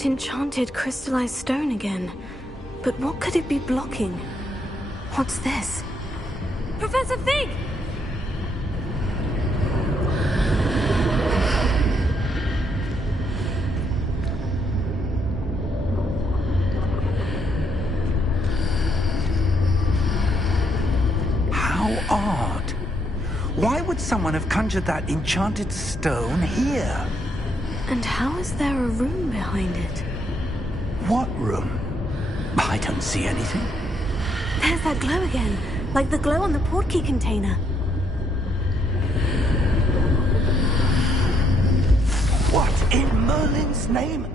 that enchanted crystallized stone again. But what could it be blocking? What's this? Professor Fig! How odd. Why would someone have conjured that enchanted stone here? And how is there a room behind it? What room? I don't see anything. There's that glow again, like the glow on the portkey container. What in Merlin's name?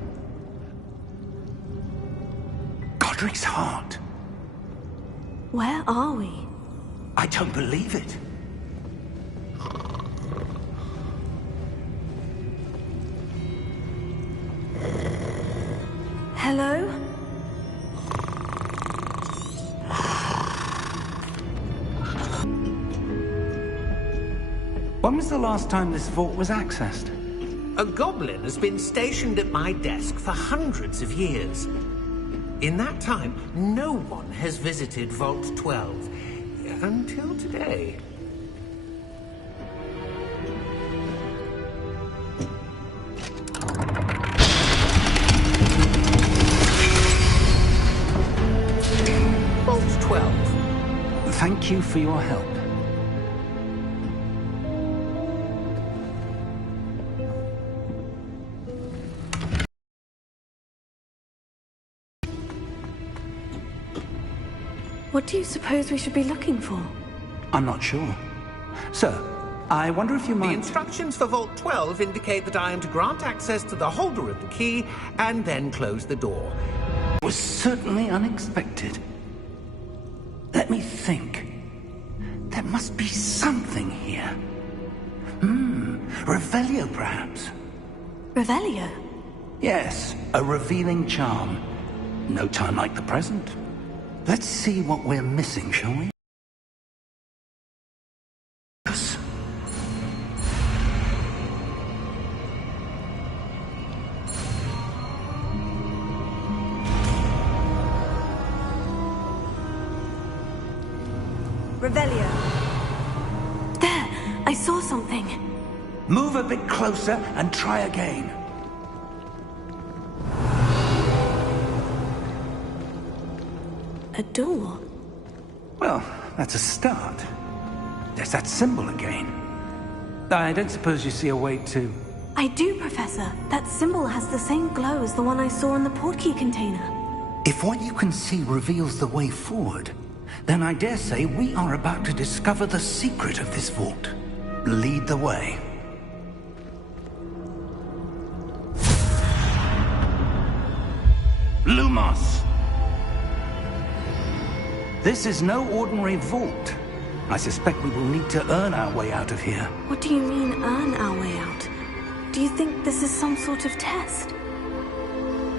Godric's heart. Where are we? I don't believe it. Hello? When was the last time this vault was accessed? A goblin has been stationed at my desk for hundreds of years. In that time, no one has visited Vault 12. Until today. Vault 12. Thank you for your help. What do you suppose we should be looking for? I'm not sure. Sir, I wonder if you might... The instructions for Vault 12 indicate that I am to grant access to the holder of the key and then close the door. It was certainly unexpected. Let me think. There must be something here. Revelio, perhaps. Revelio? Yes, a revealing charm. No time like the present. Let's see what we're missing, shall we? Yes. Revelio. There! I saw something. Move a bit closer and try again. A door? Well, that's a start. There's that symbol again. I don't suppose you see a way to... I do, Professor. That symbol has the same glow as the one I saw in the portkey container. If what you can see reveals the way forward, then I dare say we are about to discover the secret of this vault. Lead the way. Lumos! This is no ordinary vault. I suspect we will need to earn our way out of here. What do you mean, earn our way out? Do you think this is some sort of test?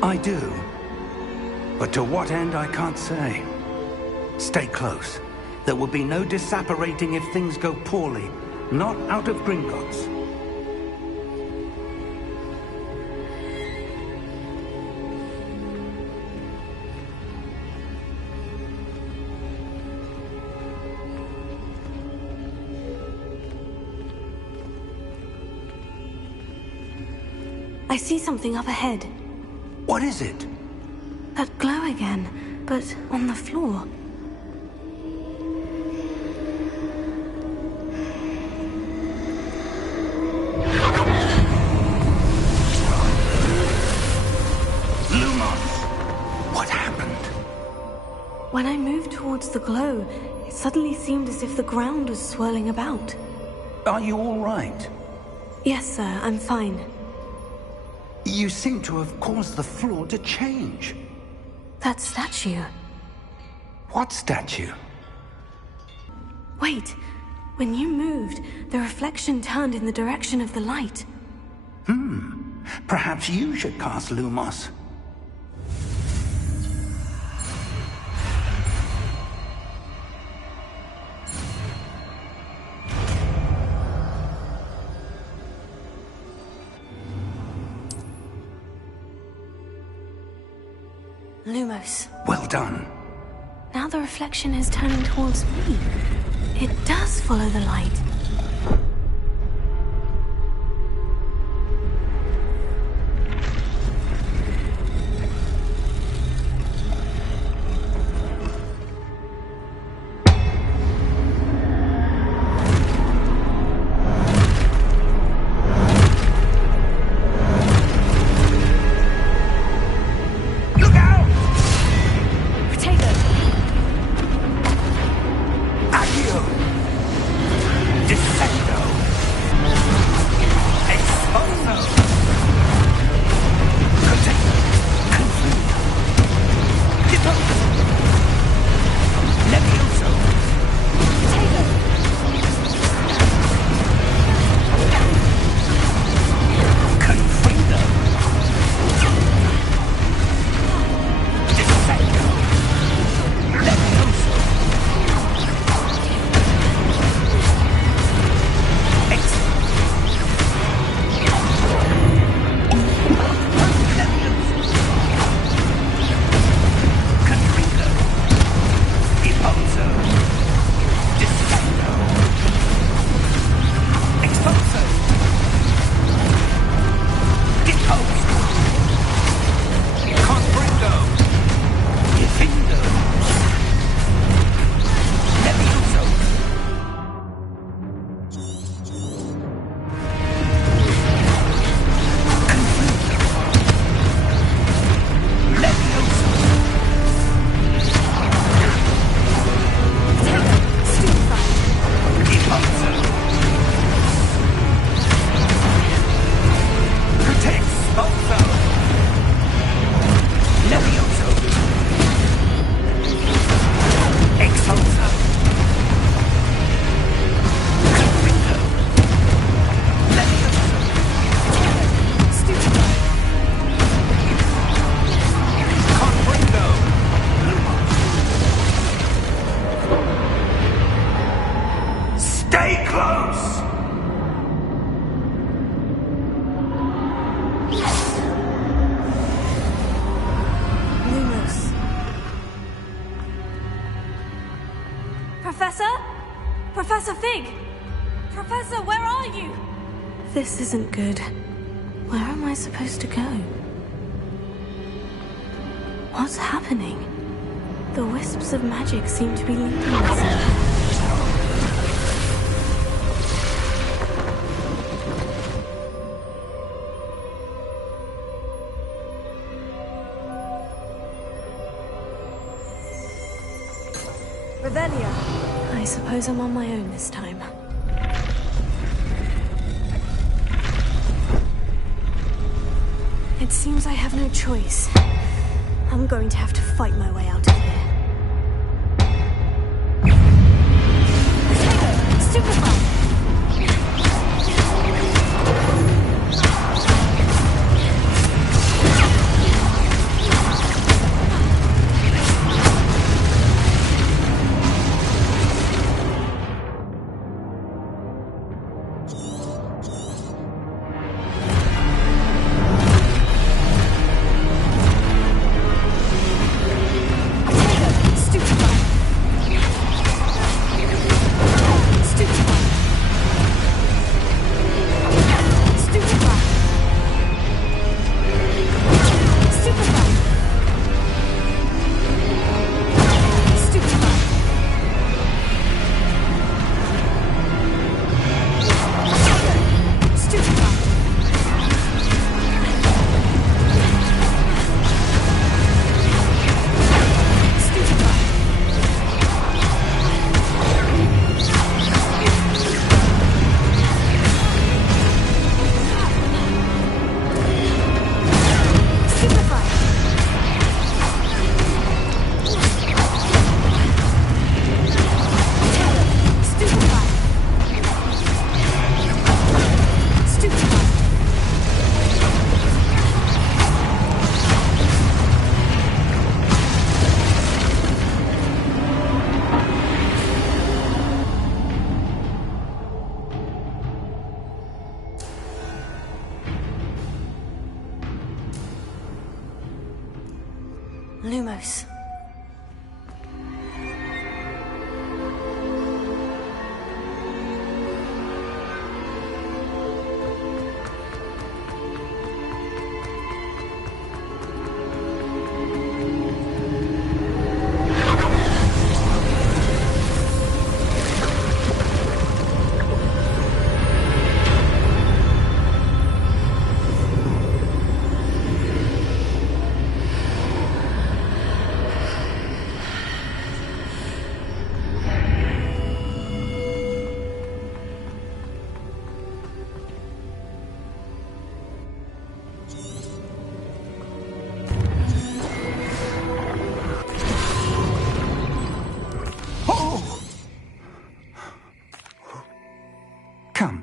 I do. But to what end, I can't say. Stay close. There will be no disapparating if things go poorly. Not out of Gringotts. I see something up ahead. What is it? That glow again, but on the floor. What happened? When I moved towards the glow, it suddenly seemed as if the ground was swirling about. Are you all right? Yes, sir, I'm fine. You seem to have caused the floor to change. That statue. What statue? Wait, when you moved, the reflection turned in the direction of the light. Perhaps you should cast Lumos. Lumos. Well done. Now the reflection is turning towards me. It does follow the light. Professor Fig! Professor, where are you? This isn't good. Where am I supposed to go? What's happening? The wisps of magic seem to be leading us. I suppose I'm on my own this time. It seems I have no choice. I'm going to have to fight my way out of here. Superfly! close. Come.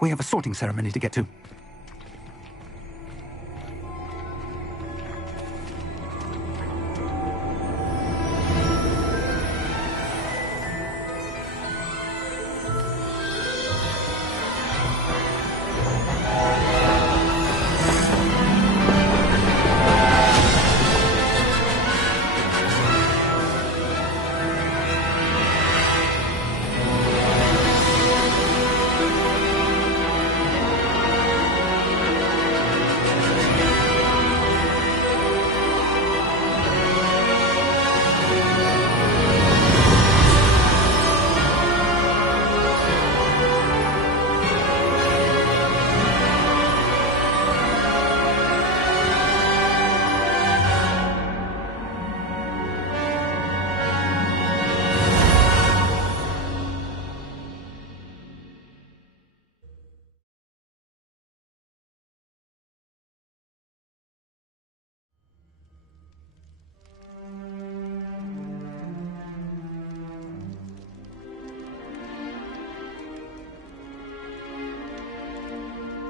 We have a sorting ceremony to get to.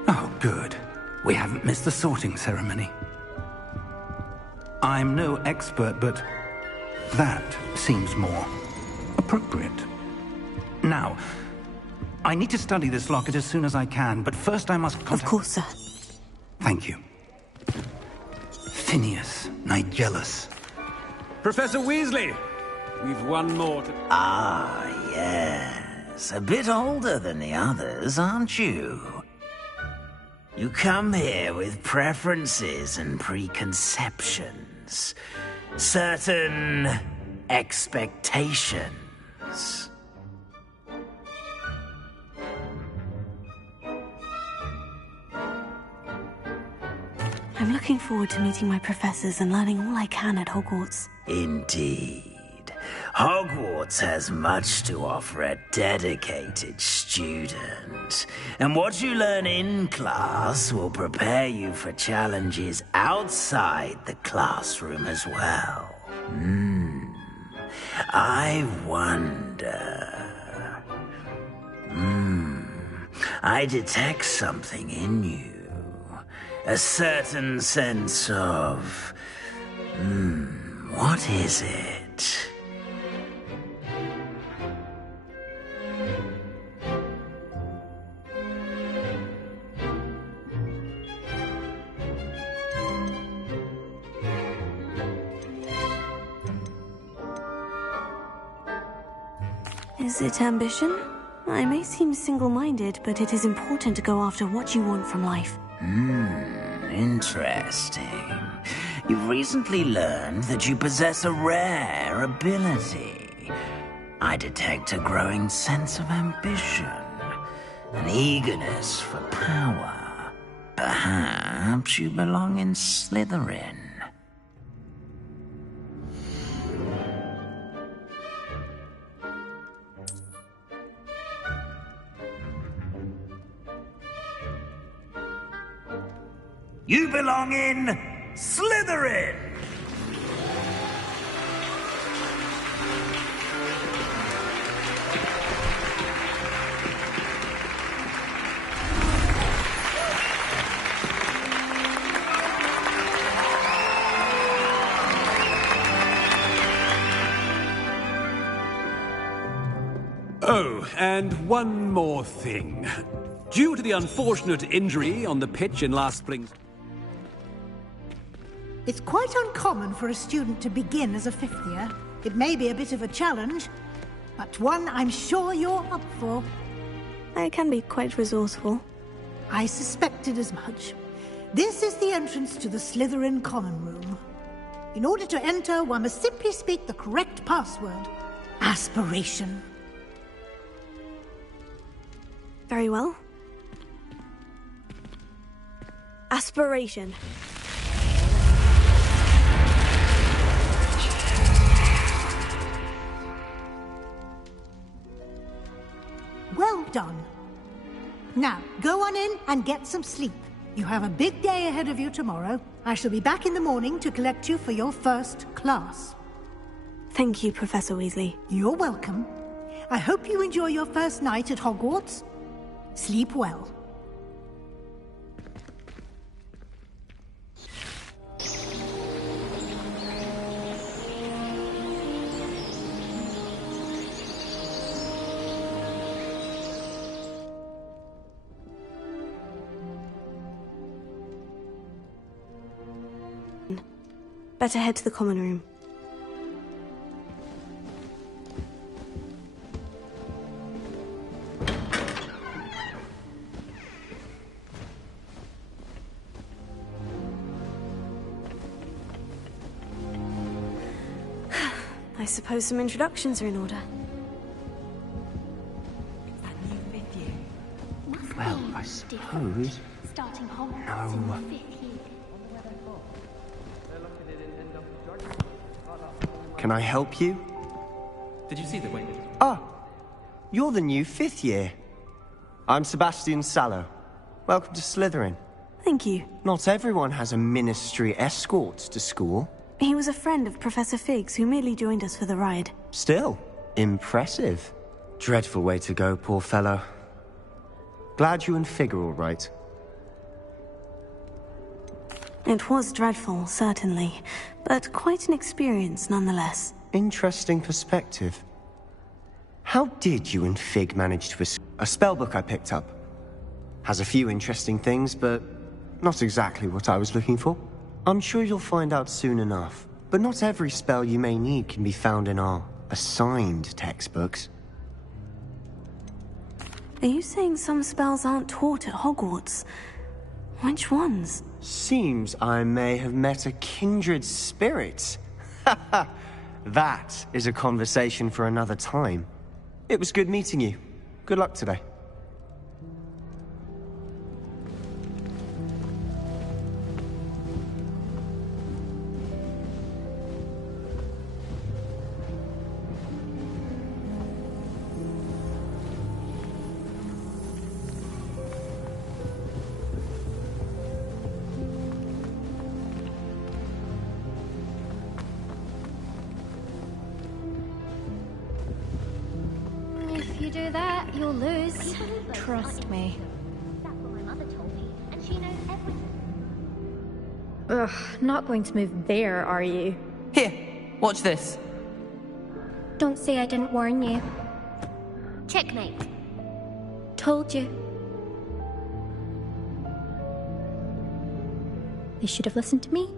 Oh, good. We haven't missed the sorting ceremony. I'm no expert, but that seems more appropriate. Now, I need to study this locket as soon as I can, but first I must contact... Of course, sir. Thank you. Phineas, Nigellus. Professor Weasley! We've one more to... Ah, yes. A bit older than the others, aren't you? You come here with preferences and preconceptions. Certain expectations. I'm looking forward to meeting my professors and learning all I can at Hogwarts. Indeed. Hogwarts has much to offer a dedicated student. And what you learn in class will prepare you for challenges outside the classroom as well. I wonder... I detect something in you. A certain sense of... what is it? Is it ambition? I may seem single-minded, but it is important to go after what you want from life. Interesting. You've recently learned that you possess a rare ability. I detect a growing sense of ambition, an eagerness for power. Perhaps you belong in Slytherin. You belong in Slytherin! Oh, and one more thing. Due to the unfortunate injury on the pitch in last spring's... It's quite uncommon for a student to begin as a fifth year. It may be a bit of a challenge, but one I'm sure you're up for. I can be quite resourceful. I suspected as much. This is the entrance to the Slytherin Common Room. In order to enter, one must simply speak the correct password. Aspiration. Very well. Aspiration. Well done. Now, go on in and get some sleep. You have a big day ahead of you tomorrow. I shall be back in the morning to collect you for your first class. Thank you, Professor Weasley. You're welcome. I hope you enjoy your first night at Hogwarts. Sleep well. Better head to the common room. I suppose some introductions are in order. Well, I suppose. Starting Hogwarts in the 5th year. Can I help you? Did you see the wing? Ah, you're the new 5th year. I'm Sebastian Sallow. Welcome to Slytherin. Thank you. Not everyone has a ministry escort to school. He was a friend of Professor Fig's who merely joined us for the ride. Still, impressive. Dreadful way to go, poor fellow. Glad you and Fig are all right. It was dreadful, certainly, but quite an experience nonetheless. Interesting perspective. How did you and Fig manage to escape? A spellbook I picked up. Has a few interesting things, but not exactly what I was looking for. I'm sure you'll find out soon enough. But not every spell you may need can be found in our assigned textbooks. Are you saying some spells aren't taught at Hogwarts? Which ones? Seems I may have met a kindred spirit. That is a conversation for another time. It was good meeting you. Good luck today. If you do that, you'll lose. Trust me. That's what my mother told me, and she knows everything. Ugh, not going to move there, are you? Here, watch this. Don't say I didn't warn you. Checkmate. Told you. You should have listened to me.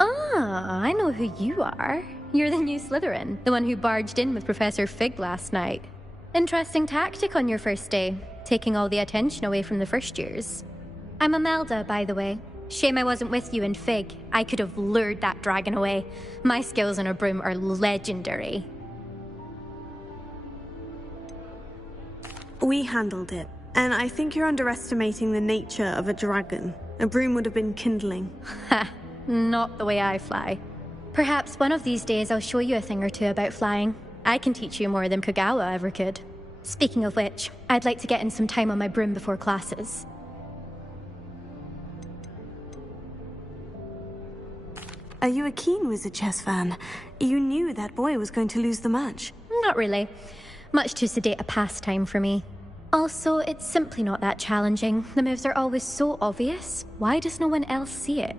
Ah, I know who you are. You're the new Slytherin, the one who barged in with Professor Fig last night. Interesting tactic on your first day, taking all the attention away from the first years. I'm Imelda, by the way. Shame I wasn't with you and Fig. I could have lured that dragon away. My skills on a broom are legendary. We handled it, and I think you're underestimating the nature of a dragon. A broom would have been kindling. Ha, not the way I fly. Perhaps one of these days I'll show you a thing or two about flying. I can teach you more than Kogawa ever could. Speaking of which, I'd like to get in some time on my broom before classes. Are you a keen Wizard Chess fan? You knew that boy was going to lose the match. Not really. Much too sedate a pastime for me. Also, it's simply not that challenging. The moves are always so obvious. Why does no one else see it?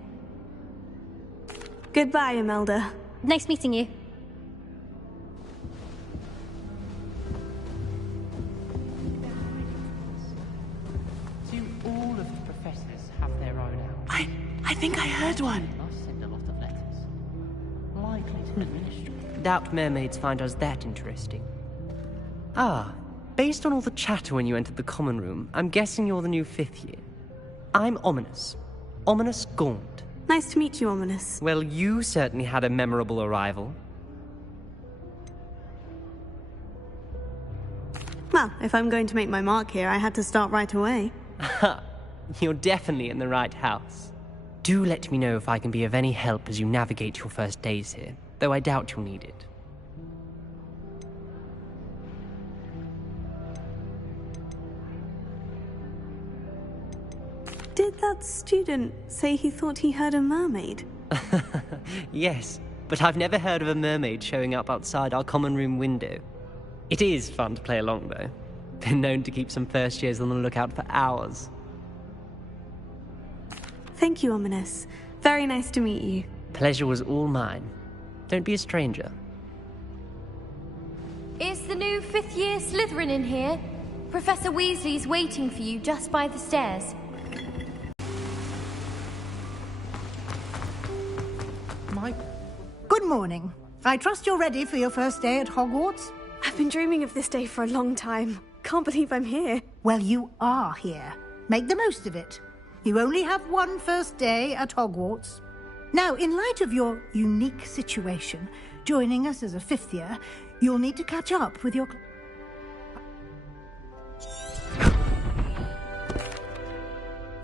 Goodbye, Imelda. Nice meeting you. Do all of the professors have their own house? I think I heard one. doubt mermaids find us that interesting. Ah, based on all the chatter when you entered the common room, I'm guessing you're the new 5th year. I'm Ominous. Ominous Gaunt. Nice to meet you, Ominous. Well, you certainly had a memorable arrival. Well, if I'm going to make my mark here, I had to start right away. You're definitely in the right house. Do let me know if I can be of any help as you navigate your first days here, though I doubt you'll need it. Did that student say he thought he heard a mermaid? Yes, but I've never heard of a mermaid showing up outside our common room window. It is fun to play along, though. Been known to keep some first years on the lookout for hours. Thank you, Ominous. Very nice to meet you. Pleasure was all mine. Don't be a stranger. Is the new 5th year Slytherin in here? Professor Weasley's waiting for you just by the stairs. Good morning. I trust you're ready for your first day at Hogwarts? I've been dreaming of this day for a long time. Can't believe I'm here. Well, you are here. Make the most of it. You only have one first day at Hogwarts. Now, in light of your unique situation, joining us as a 5th year, you'll need to catch up with your...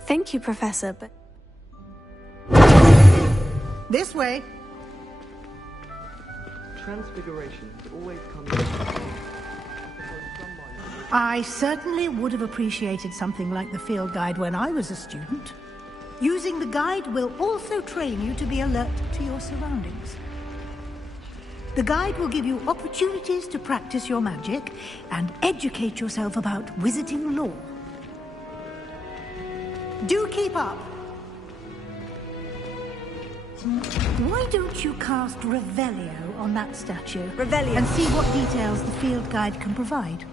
Thank you, Professor, but... This way. Transfiguration always comes... I certainly would have appreciated something like the field guide when I was a student. Using the guide will also train you to be alert to your surroundings. The guide will give you opportunities to practice your magic and educate yourself about wizarding lore. Do keep up. Why don't you cast Revelio on that statue? Revelio. And see what details the field guide can provide.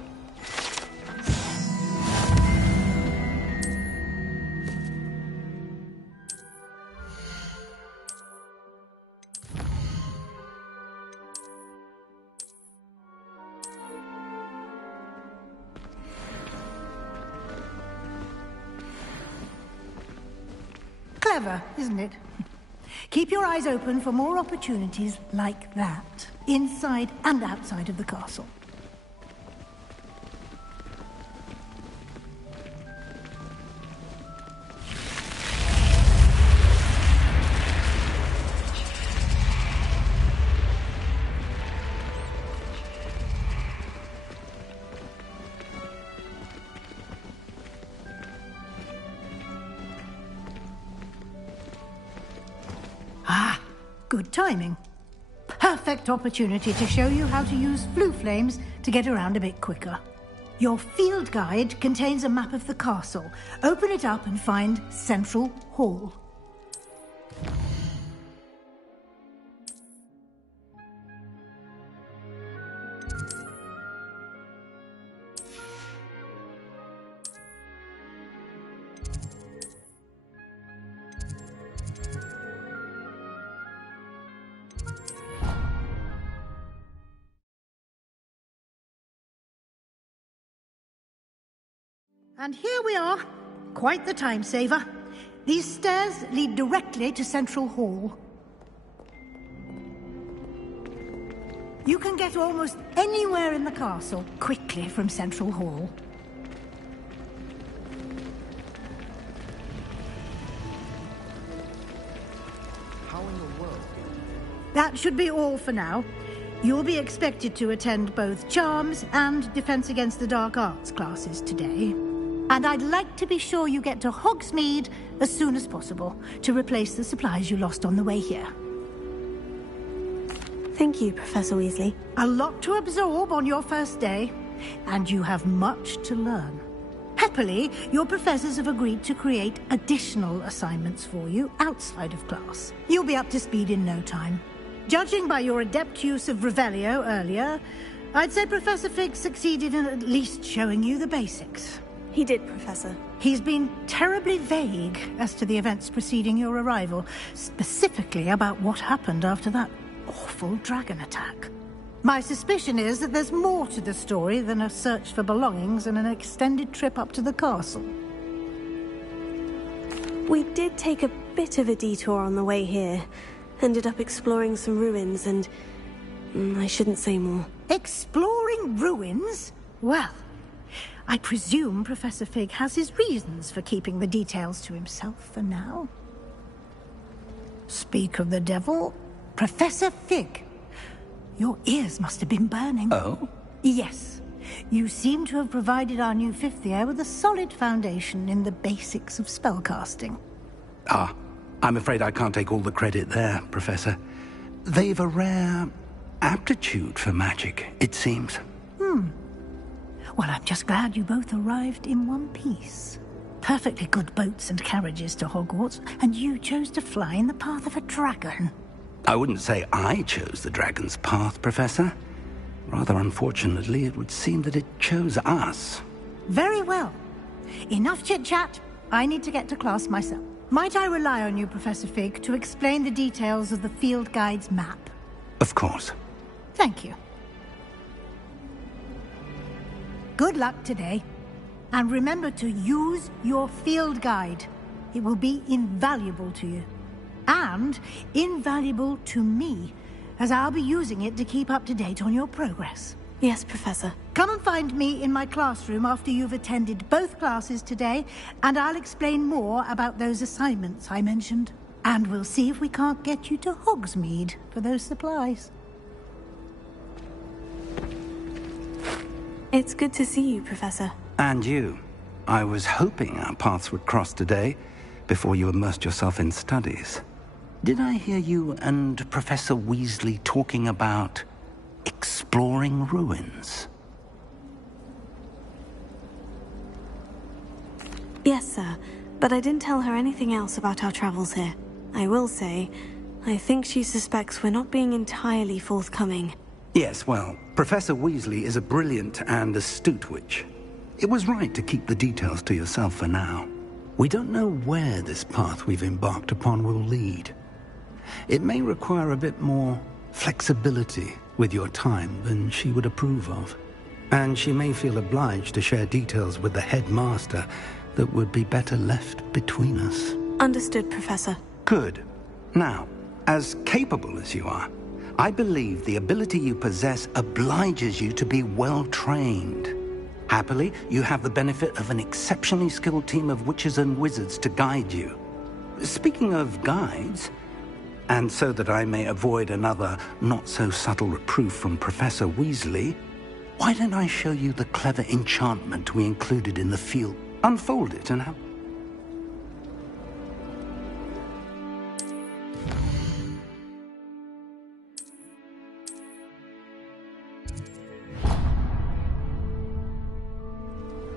Clever, isn't it? Keep your eyes open for more opportunities like that, inside and outside of the castle. Good timing. Perfect opportunity to show you how to use flue flames to get around a bit quicker. Your field guide contains a map of the castle. Open it up and find Central Hall. And here we are. Quite the time saver. These stairs lead directly to Central Hall. You can get almost anywhere in the castle quickly from Central Hall. How in the world? That should be all for now. You'll be expected to attend both Charms and Defense Against the Dark Arts classes today. And I'd like to be sure you get to Hogsmeade as soon as possible to replace the supplies you lost on the way here. Thank you, Professor Weasley. A lot to absorb on your first day, and you have much to learn. Happily, your professors have agreed to create additional assignments for you outside of class. You'll be up to speed in no time. Judging by your adept use of Revelio earlier, I'd say Professor Fig succeeded in at least showing you the basics. He did, Professor. He's been terribly vague as to the events preceding your arrival, specifically about what happened after that awful dragon attack. My suspicion is that there's more to the story than a search for belongings and an extended trip up to the castle. We did take a bit of a detour on the way here. Ended up exploring some ruins and... I shouldn't say more. Exploring ruins? Well, I presume Professor Fig has his reasons for keeping the details to himself for now. Speak of the devil, Professor Fig. Your ears must have been burning. Oh? Yes. You seem to have provided our new fifth year with a solid foundation in the basics of spellcasting. Ah, I'm afraid I can't take all the credit there, Professor. They've a rare aptitude for magic, it seems. Well, I'm just glad you both arrived in one piece. Perfectly good boats and carriages to Hogwarts, and you chose to fly in the path of a dragon. I wouldn't say I chose the dragon's path, Professor. Rather unfortunately, it would seem that it chose us. Very well. Enough chit-chat. I need to get to class myself. Might I rely on you, Professor Fig, to explain the details of the field guide's map? Of course. Thank you. Good luck today. And remember to use your field guide. It will be invaluable to you. And invaluable to me, as I'll be using it to keep up to date on your progress. Yes, Professor. Come and find me in my classroom after you've attended both classes today, and I'll explain more about those assignments I mentioned. And we'll see if we can't get you to Hogsmeade for those supplies. It's good to see you, Professor. And you. I was hoping our paths would cross today, before you immersed yourself in studies. Did I hear you and Professor Weasley talking about exploring ruins? Yes, sir. But I didn't tell her anything else about our travels here. I will say, I think she suspects we're not being entirely forthcoming. Yes, well, Professor Weasley is a brilliant and astute witch. It was right to keep the details to yourself for now. We don't know where this path we've embarked upon will lead. It may require a bit more flexibility with your time than she would approve of. And she may feel obliged to share details with the headmaster that would be better left between us. Understood, Professor. Good. Now, as capable as you are, I believe the ability you possess obliges you to be well-trained. Happily, you have the benefit of an exceptionally skilled team of witches and wizards to guide you. Speaking of guides, and so that I may avoid another not-so-subtle reproof from Professor Weasley, why don't I show you the clever enchantment we included in the field? Unfold it and have...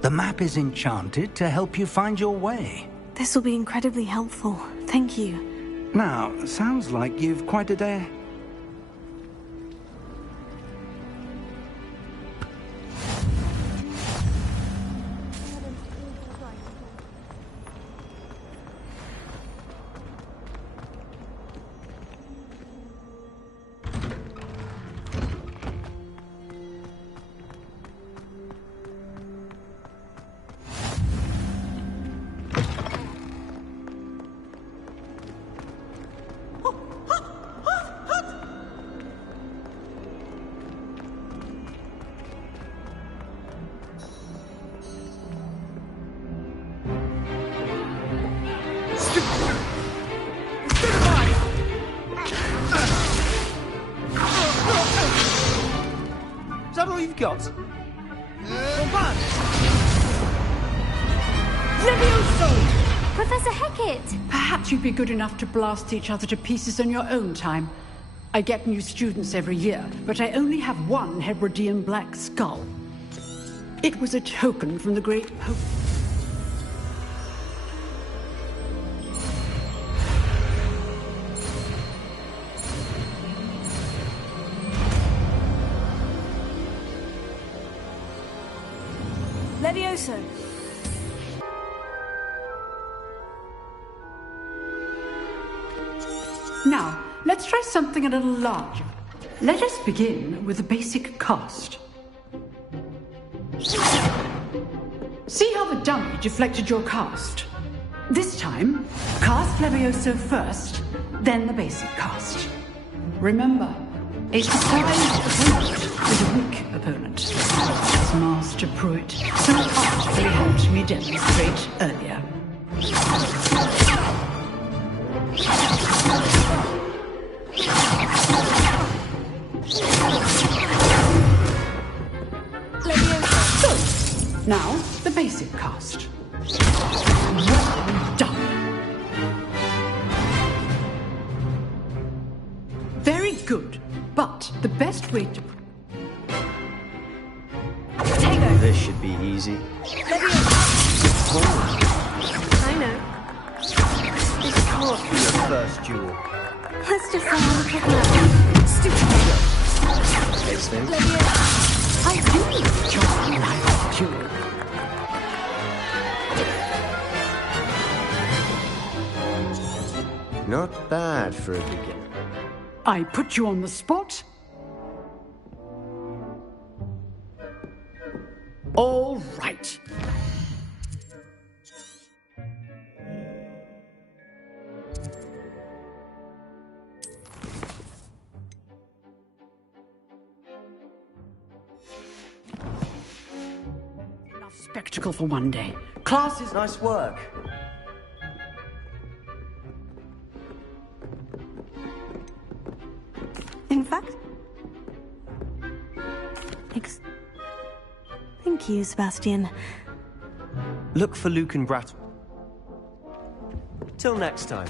The map is enchanted to help you find your way. This will be incredibly helpful. Thank you. Now, sounds like you've quite a day. Is that all you've got? Professor Hecat! Perhaps you'd be good enough to blast each other to pieces on your own time. I get new students every year, but I only have one Hebridean black skull. It was a token from the great Pope. Levioso! Now, let's try something a little larger. Let us begin with the basic cast. See how the dummy deflected your cast? This time, cast Levioso first, then the basic cast. Remember, a surprised opponent is a weak opponent. As Master Pruitt so artfully helped me demonstrate earlier. So, now the basic cast. Well done. Very good, but the best way to... This should be easy. I know. This is cool. Your first duel. Let's just have a look at that. Stupid. Next thing. I do enjoy my duel. Not bad for a beginner. I put you on the spot. All right. Enough spectacle for one day. Class is... Nice work. In fact... Thank you, Sebastian. Look for Luke and Brattle. Till next time.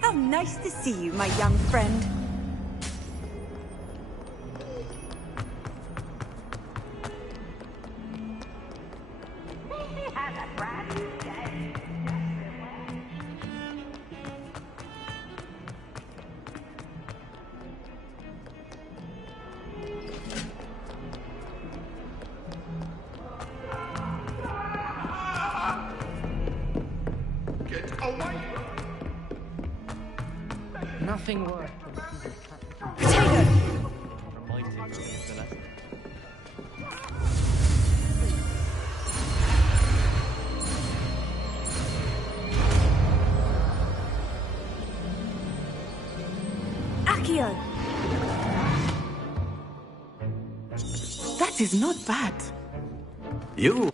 How nice to see you, my young friend. Nothing worse. Accio! That is not bad. You...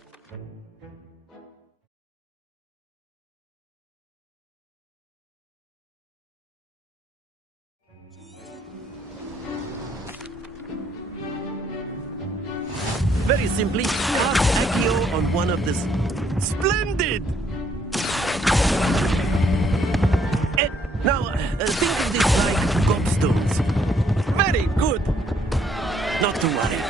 Very simply, cast Accio on one of the... Splendid! Now, think of this like gobstones. Very good! Not to worry.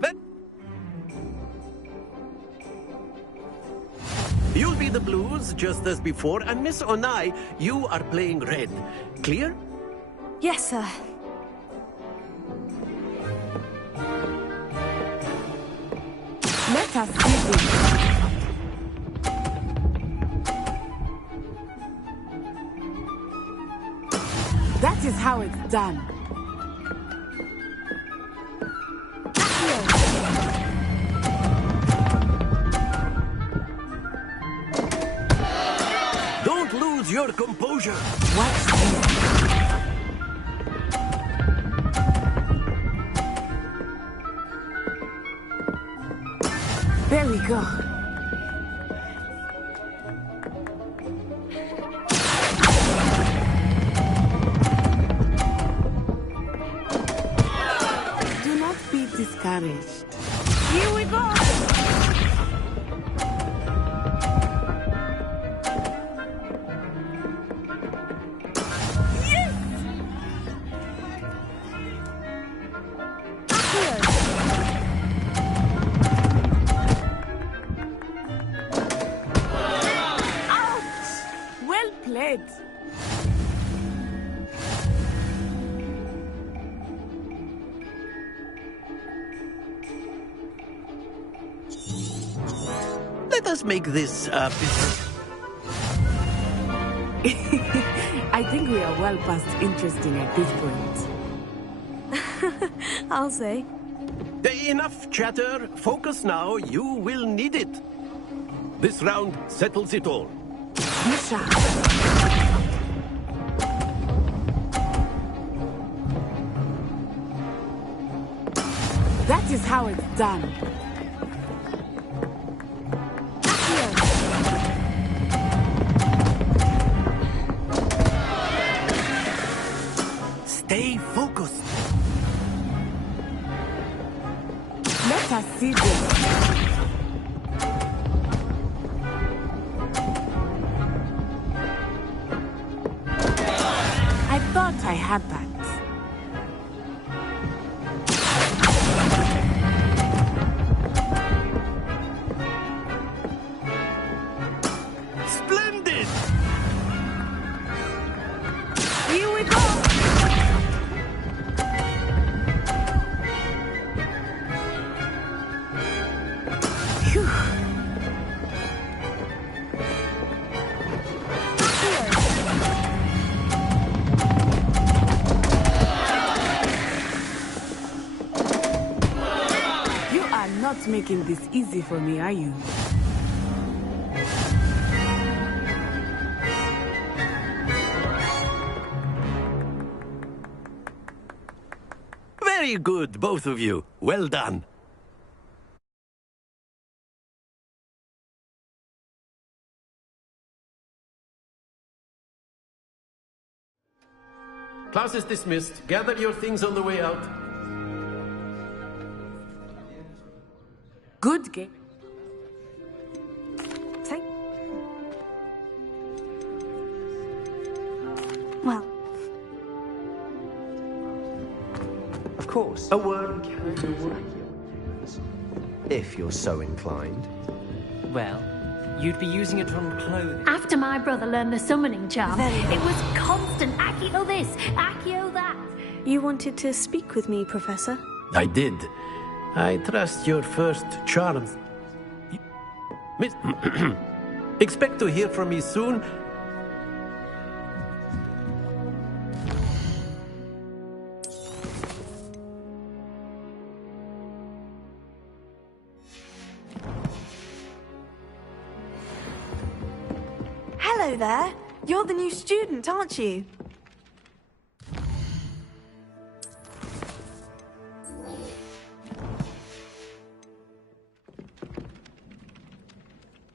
But... You'll be the blues, just as before, and Miss Onai, you are playing red. Clear? Yes, sir. Let us begin. That is how it's done. Don't lose your composure. Watch this. There we go. Do not be discouraged. Here we go. Well played. Let us make this I think we are well past interesting at this point. I'll say. Enough chatter. Focus now. You will need it. This round settles it all. That is how it's done. Stay focused. Let us see this. I thought I had that. Splendid! Here we go! Phew. You are not making this easy for me, are you? Very good, both of you. Well done. Class is dismissed. Gather your things on the way out. Good game. Well, Of course. A word. If you're so inclined. Well, you'd be using it on clothing. After my brother learned the summoning charm, it was constant Accio this, Accio that. You wanted to speak with me, Professor? I did. I trust your first charms. Miss... Expect to hear from me soon. Hello there. You're the new student, aren't you?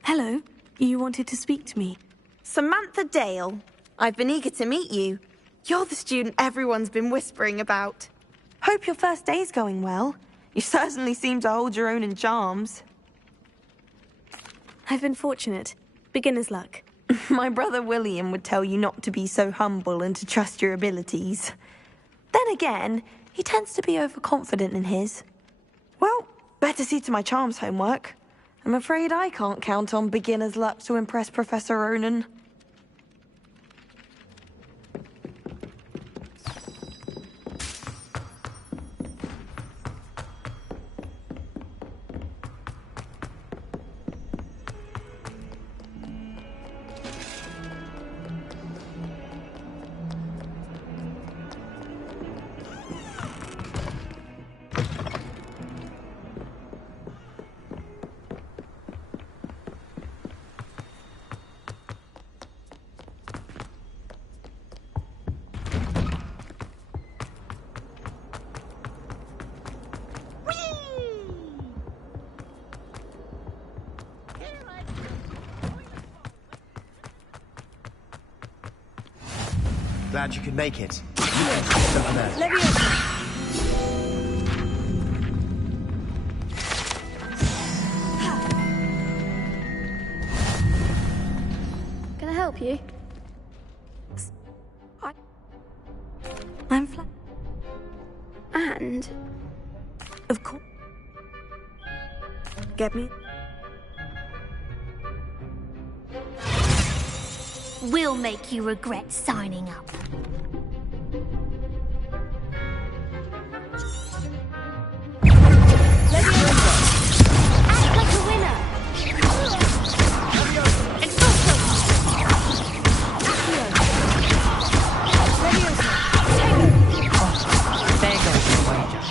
Hello. You wanted to speak to me. Samantha Dale. I've been eager to meet you. You're the student everyone's been whispering about. Hope your first day's going well. You certainly seem to hold your own in charms. I've been fortunate. Beginner's luck. My brother William would tell you not to be so humble and to trust your abilities. Then again, he tends to be overconfident in his. Well, better see to my charms homework. I'm afraid I can't count on beginner's luck to impress Professor Ronan. Glad you could make it. Let me Can I help you? I'm flat. And? Of course. Get me? will make you regret signing up. Act like a winner! There goes your wager.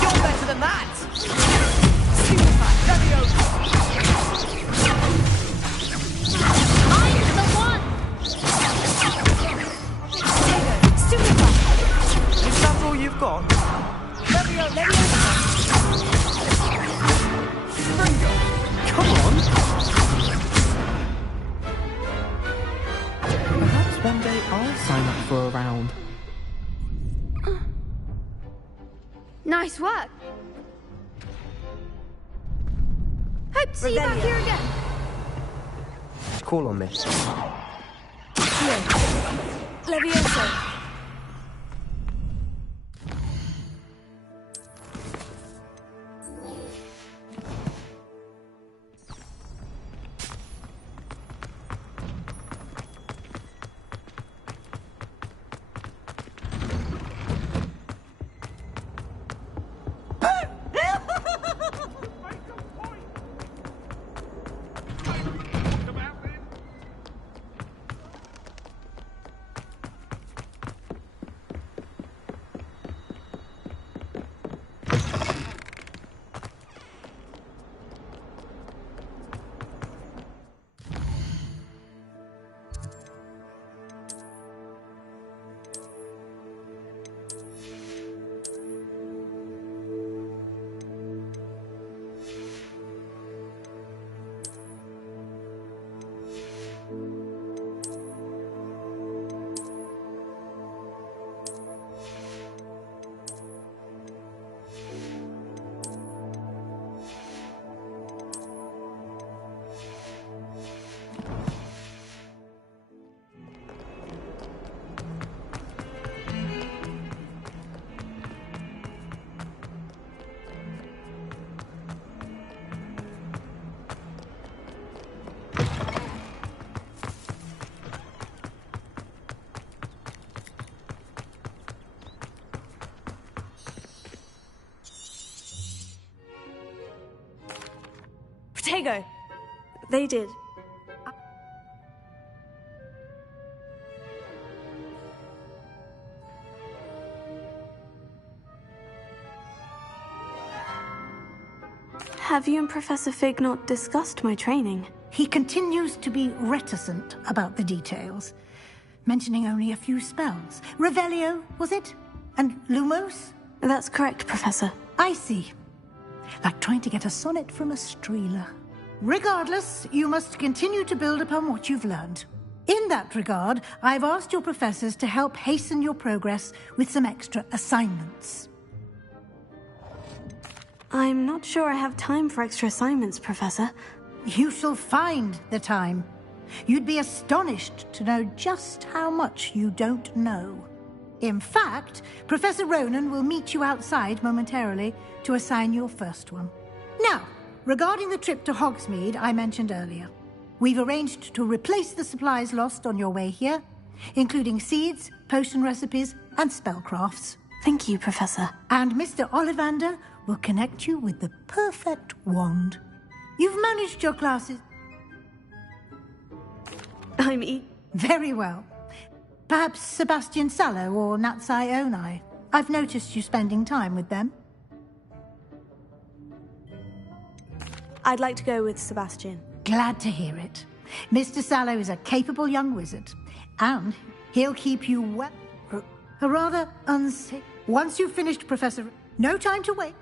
You're better than that! I'm the one! Is that all you've got? Come on! Perhaps one day I'll sign up for a round. Nice work. Hope to see you back here again. Call on me. Levioso. Protego. They did. Have you and Professor Fig not discussed my training? He continues to be reticent about the details, mentioning only a few spells. Revelio, was it? And Lumos? That's correct, Professor. I see. Like trying to get a sonnet from a streeler. Regardless, you must continue to build upon what you've learned. In that regard, I've asked your professors to help hasten your progress with some extra assignments. I'm not sure I have time for extra assignments, Professor. You shall find the time. You'd be astonished to know just how much you don't know. In fact, Professor Ronan will meet you outside momentarily to assign your first one. Now, regarding the trip to Hogsmeade I mentioned earlier, we've arranged to replace the supplies lost on your way here, including seeds, potion recipes, and spellcrafts. Thank you, Professor. And Mr. Ollivander will connect you with the perfect wand. You've managed your classes. Very well. Perhaps Sebastian Sallow or Natsai Onai. I've noticed you spending time with them. I'd like to go with Sebastian. Glad to hear it. Mr. Sallow is a capable young wizard, and he'll keep you well... A rather unsafe... Once you've finished, Professor... No time to wait.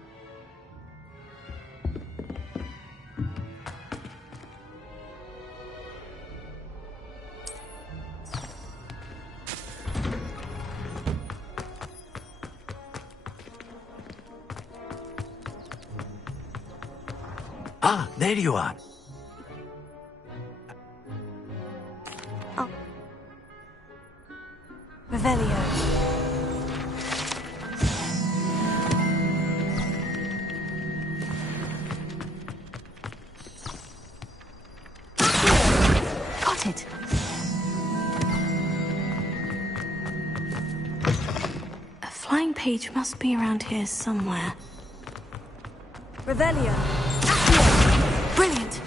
Ah, there you are. Revelio. flying page must be around here somewhere. Revelio. Brilliant!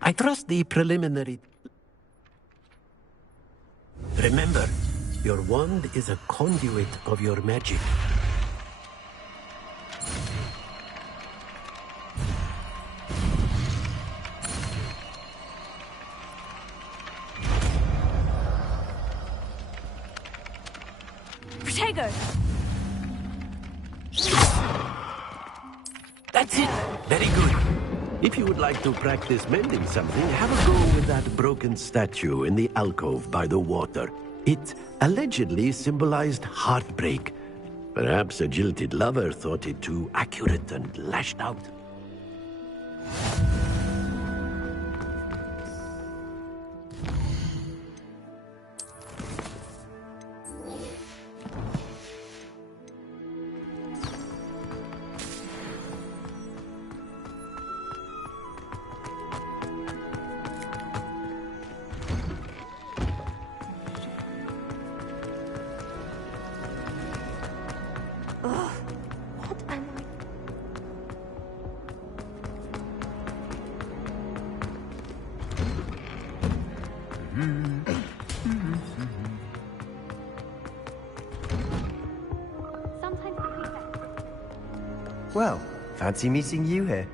I trust the preliminary... Remember, your wand is a conduit of your magic. Protego! That's it! Very good. If you would like to practice mending something, have a go with that broken statue in the alcove by the water. It allegedly symbolized heartbreak. Perhaps a jilted lover thought it too accurate and lashed out. Well, fancy meeting you here.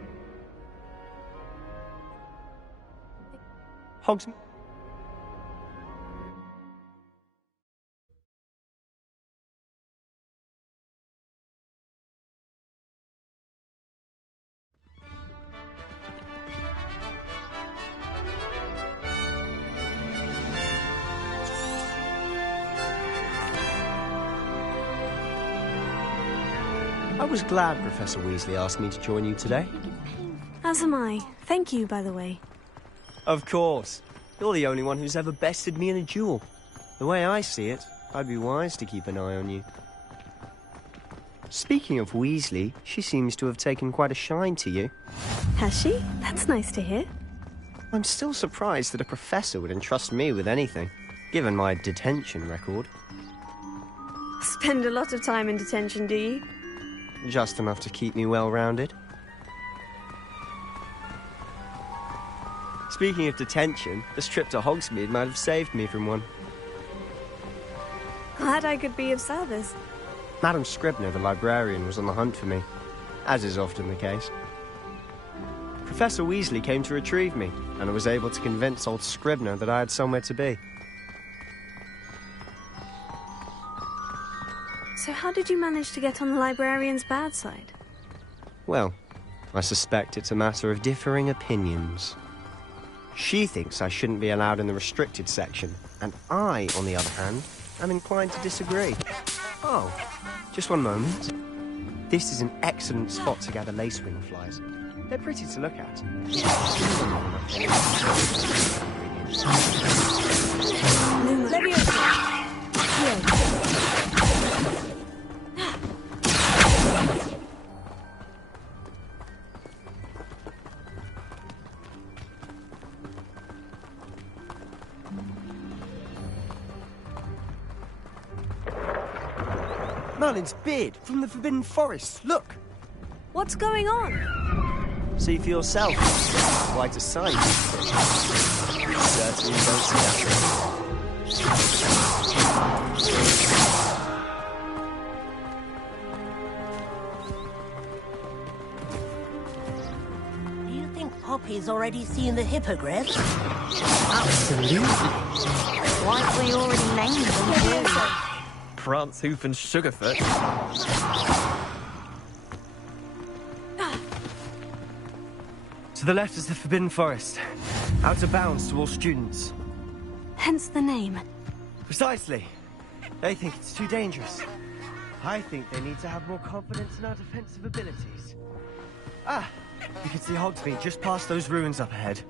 Hogs... I was glad Professor Weasley asked me to join you today. As am I. Thank you, by the way. Of course. You're the only one who's ever bested me in a duel. The way I see it, I'd be wise to keep an eye on you. Speaking of Weasley, she seems to have taken quite a shine to you. Has she? That's nice to hear. I'm still surprised that a professor would entrust me with anything, given my detention record. Spend a lot of time in detention, do you? Just enough to keep me well-rounded. Speaking of detention, this trip to Hogsmeade might have saved me from one. Glad I could be of service. Madam Scribner, the librarian, was on the hunt for me, as is often the case. Professor Weasley came to retrieve me, and I was able to convince old Scribner that I had somewhere to be. So how did you manage to get on the librarian's bad side? Well, I suspect it's a matter of differing opinions. She thinks I shouldn't be allowed in the restricted section, and I, on the other hand, am inclined to disagree. Oh, just one moment. This is an excellent spot to gather lacewing flies. They're pretty to look at. Merlin's beard from the Forbidden Forest. Look! What's going on? See for yourself. Quite a sight. You certainly don't see that. Do you think Poppy's already seen the hippogriff? Absolutely. Likely already named them too. Prance, Hoof and Sugarfoot. To the left is the Forbidden Forest. Out of bounds to all students. Hence the name. Precisely. They think it's too dangerous. I think they need to have more confidence in our defensive abilities. Ah, you can see Hogsmeade just past those ruins up ahead.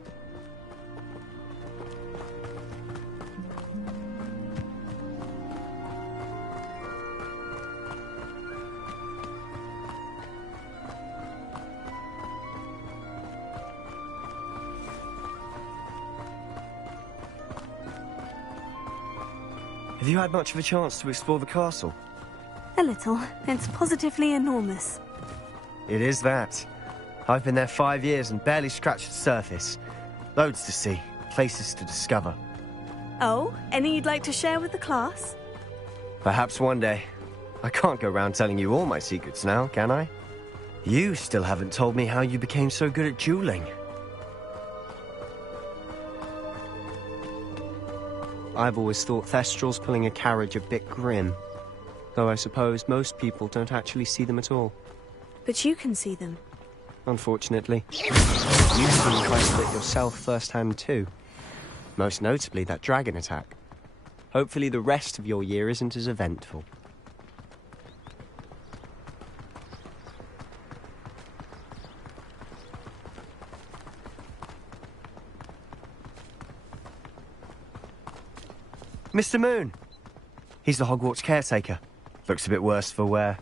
Have you had much of a chance to explore the castle? A little. It's positively enormous. It is that. I've been there 5 years and barely scratched the surface. Loads to see, places to discover. Oh, any you'd like to share with the class? Perhaps one day. I can't go around telling you all my secrets now, can I? You still haven't told me how you became so good at dueling. I've always thought Thestrals pulling a carriage a bit grim. Though I suppose most people don't actually see them at all. But you can see them. Unfortunately. You've seen quite a bit yourself firsthand too. Most notably that dragon attack. Hopefully the rest of your year isn't as eventful. Mr. Moon! He's the Hogwarts caretaker. Looks a bit worse for wear.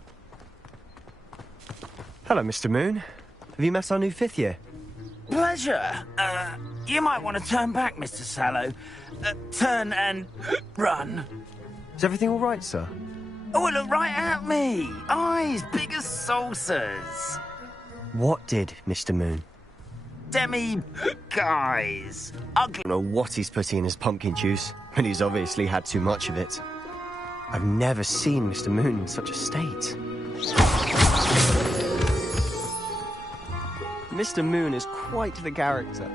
Hello, Mr. Moon. Have you met our new 5th year? Pleasure. You might want to turn back, Mr. Sallow. Turn and run. Is everything all right, sir? Oh, look right at me. Eyes big as saucers. What did Mr. Moon? Guys. Ugly. I don't know what he's putting in his pumpkin juice, but he's obviously had too much of it. I've never seen Mr. Moon in such a state. Mr. Moon is quite the character.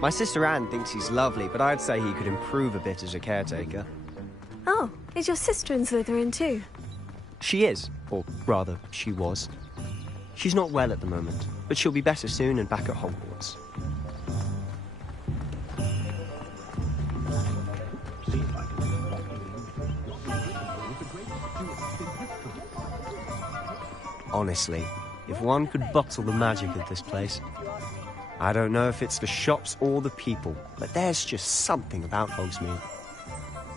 My sister Anne thinks he's lovely, but I'd say he could improve a bit as a caretaker. Oh, is your sister in Slytherin too? She is, or rather, she was. She's not well at the moment, but she'll be better soon and back at Hogwarts. Honestly, if one could bottle the magic of this place. I don't know if it's the shops or the people, but there's just something about Hogsmeade.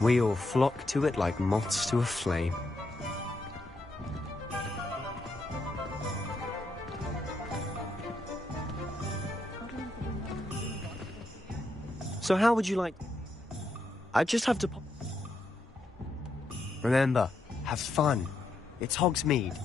We all flock to it like moths to a flame. So how would you like... I just have to... Remember, have fun. It's Hogsmeade.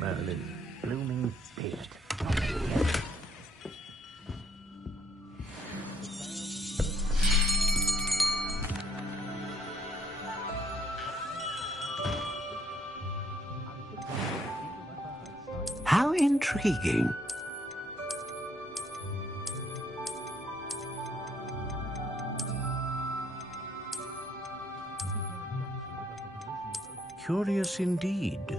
Merlin, blooming spirit. How intriguing. Curious indeed.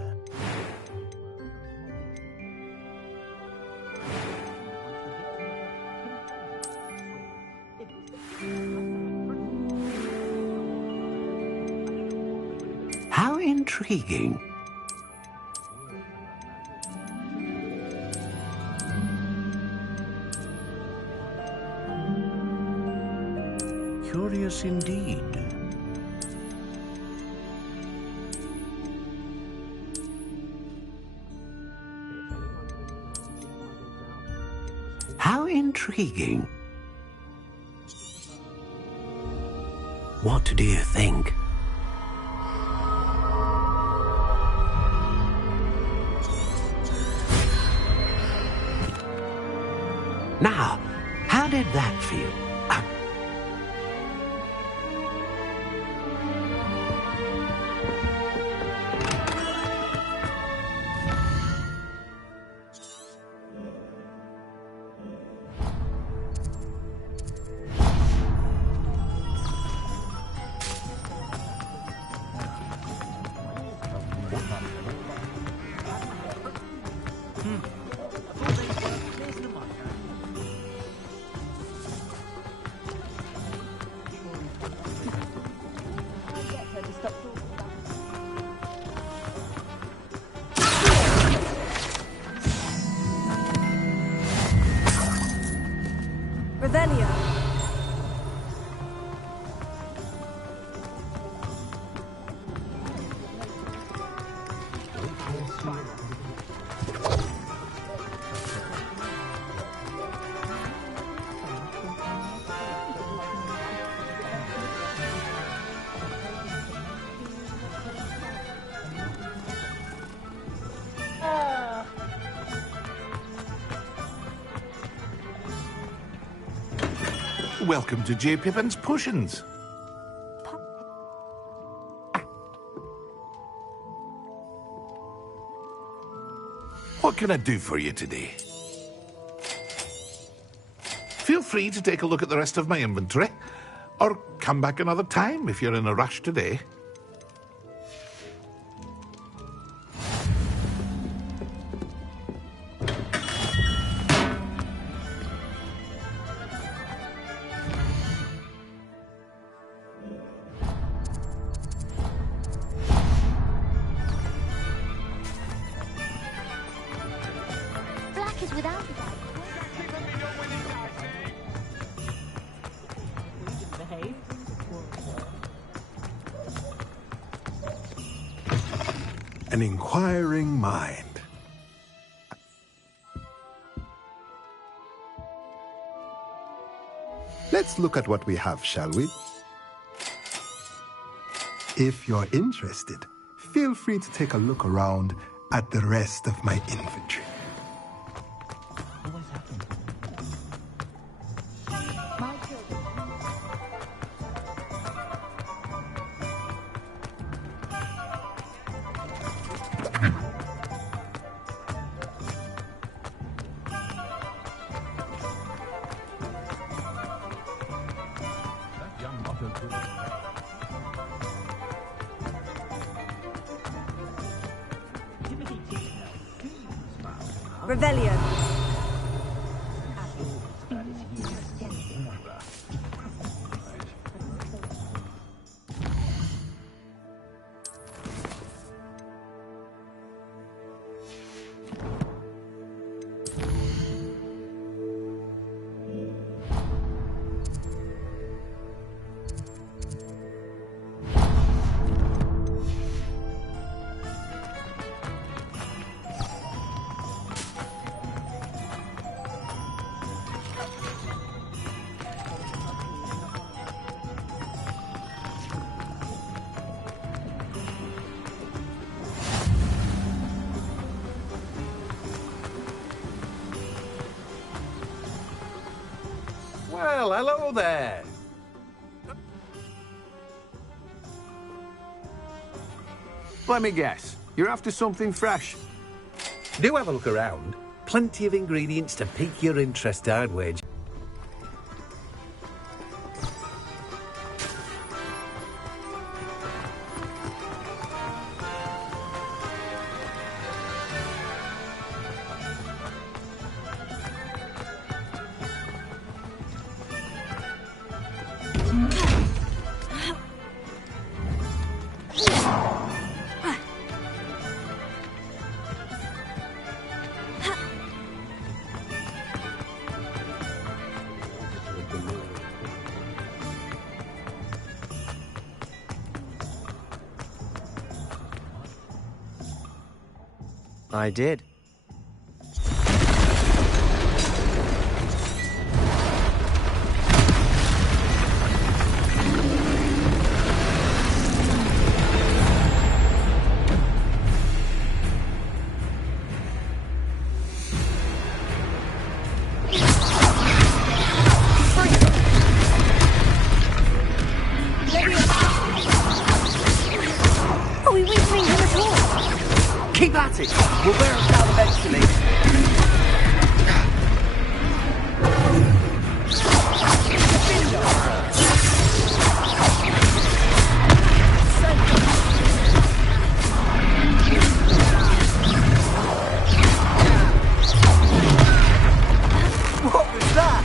How intriguing. Curious indeed. How intriguing. What do you think? Now, how did that feel? Welcome to J. Pippin's Potions. What can I do for you today? Feel free to take a look at the rest of my inventory, or come back another time if you're in a rush today. Black is without a An inquiring mind. Let's look at what we have, shall we? If you're interested, feel free to take a look around at the rest of my inventory. Revelio. Well, hello there. Let me guess. You're after something fresh. Do have a look around. Plenty of ingredients to pique your interest, I'd wager. I did. Are we weakening him at all? Keep at it! We'll wear him down eventually. What was that?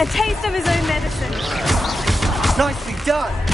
A taste of his own medicine. Nicely done!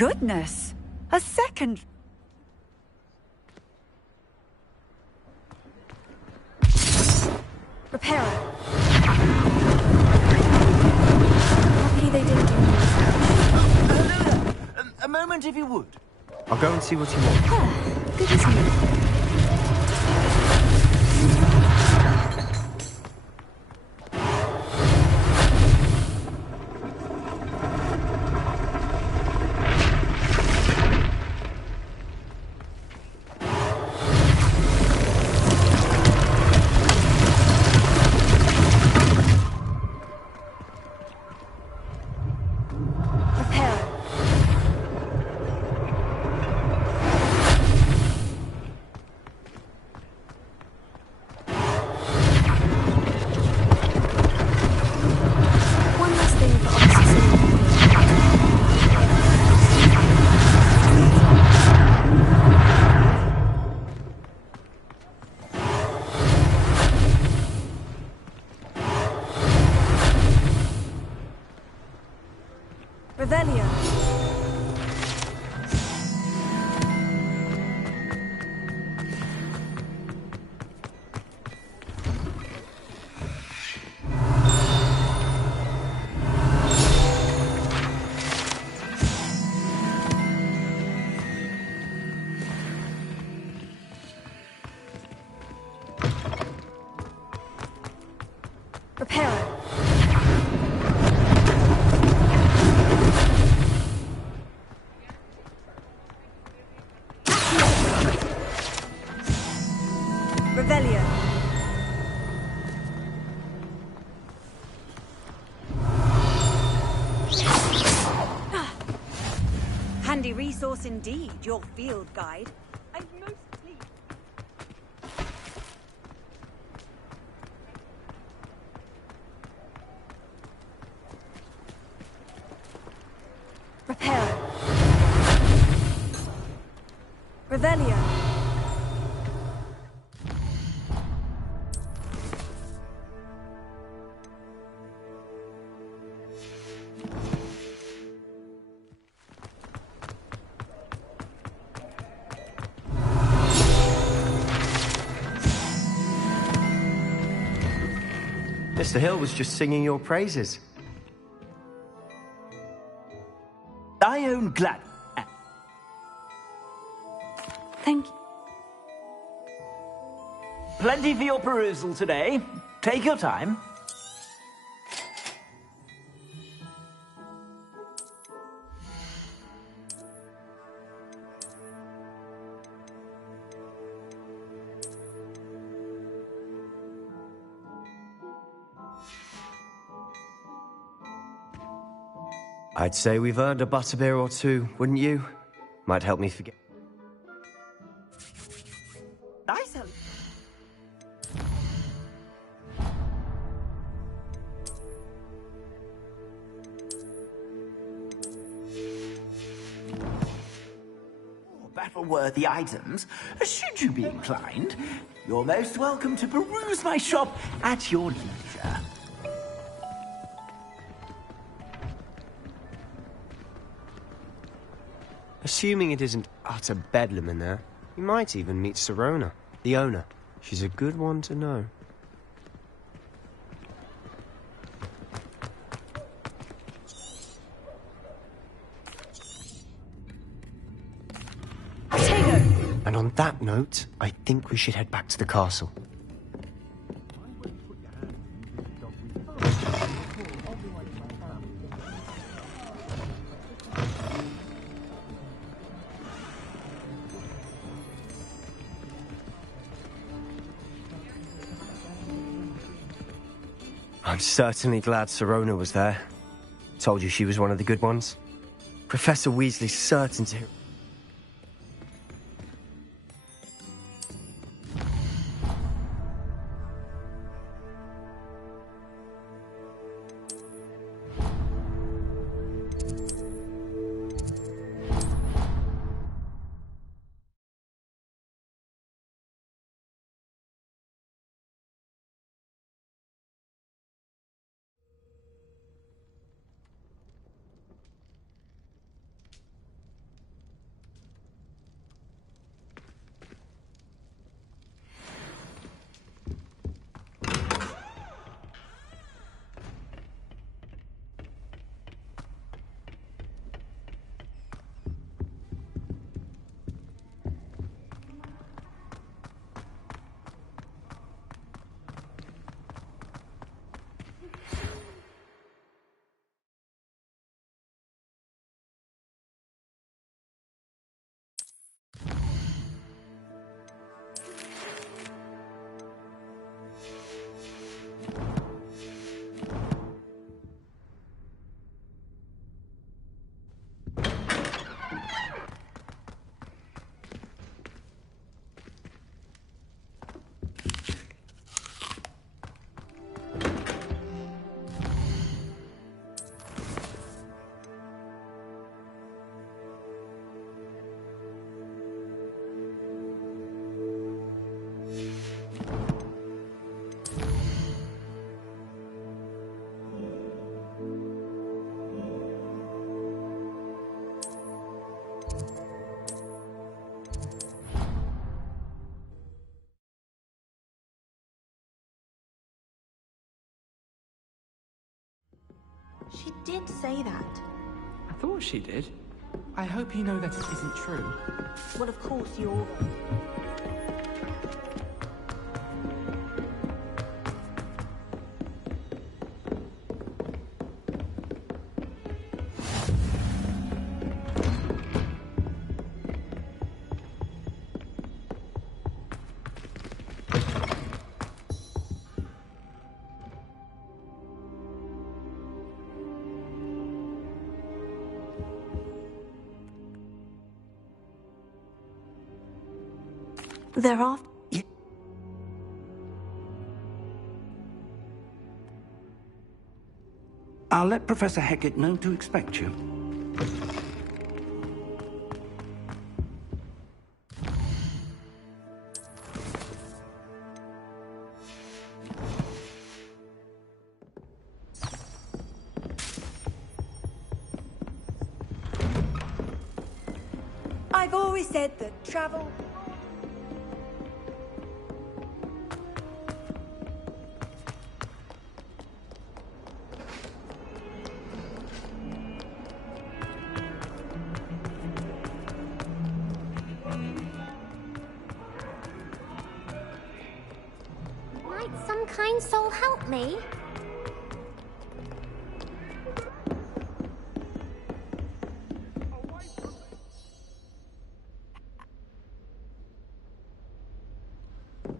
goodness! A second... Repairer. Lucky they didn't do A moment if you would. I'll go and see what you want. Good as new. Revelio. Repairer. Revelio. Handy resource indeed, your field guide. I'm most pleased. Repairer. Revelio. Mr. Hill was just singing your praises. I own glad. Thank you. Plenty for your perusal today. Take your time. I'd say we've earned a butterbeer or two, wouldn't you? Might help me forget. Nice. Battle-worthy items, should you be inclined. You're most welcome to peruse my shop at your leisure. Assuming it isn't utter bedlam in there, you might even meet Sirona, the owner. She's a good one to know. And on that note, I think we should head back to the castle. I'm certainly glad Sirona was there. Told you she was one of the good ones. Professor Weasley's certain to... She did say that. I thought she did. I hope you know that it isn't true. Well, of course you're... They're off. I'll let Professor Hecat know to expect you. I've always said that travel... Might some kind soul help me?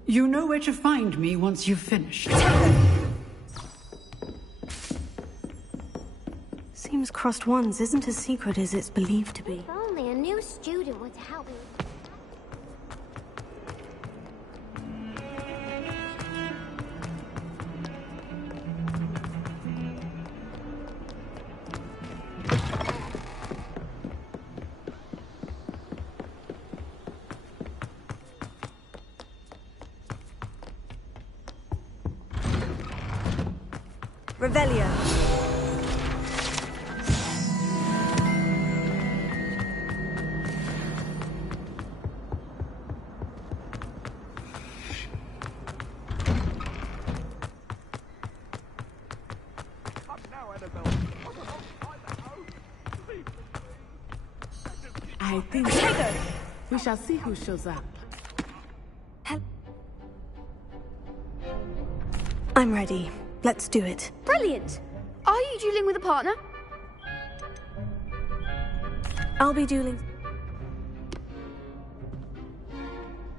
You know where to find me once you've finished. Seems crossed ones isn't as secret as it's believed to be. If only a new student were to help me. Revelio. I think we shall see who shows up. I'm ready. Let's do it. Brilliant! Are you dueling with a partner? I'll be dueling.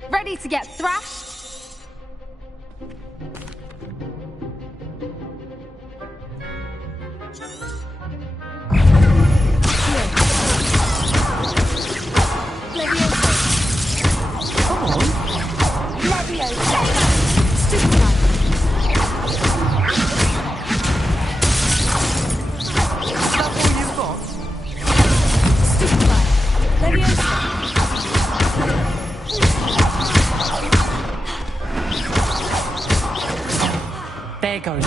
Ready to get thrashed? There goes.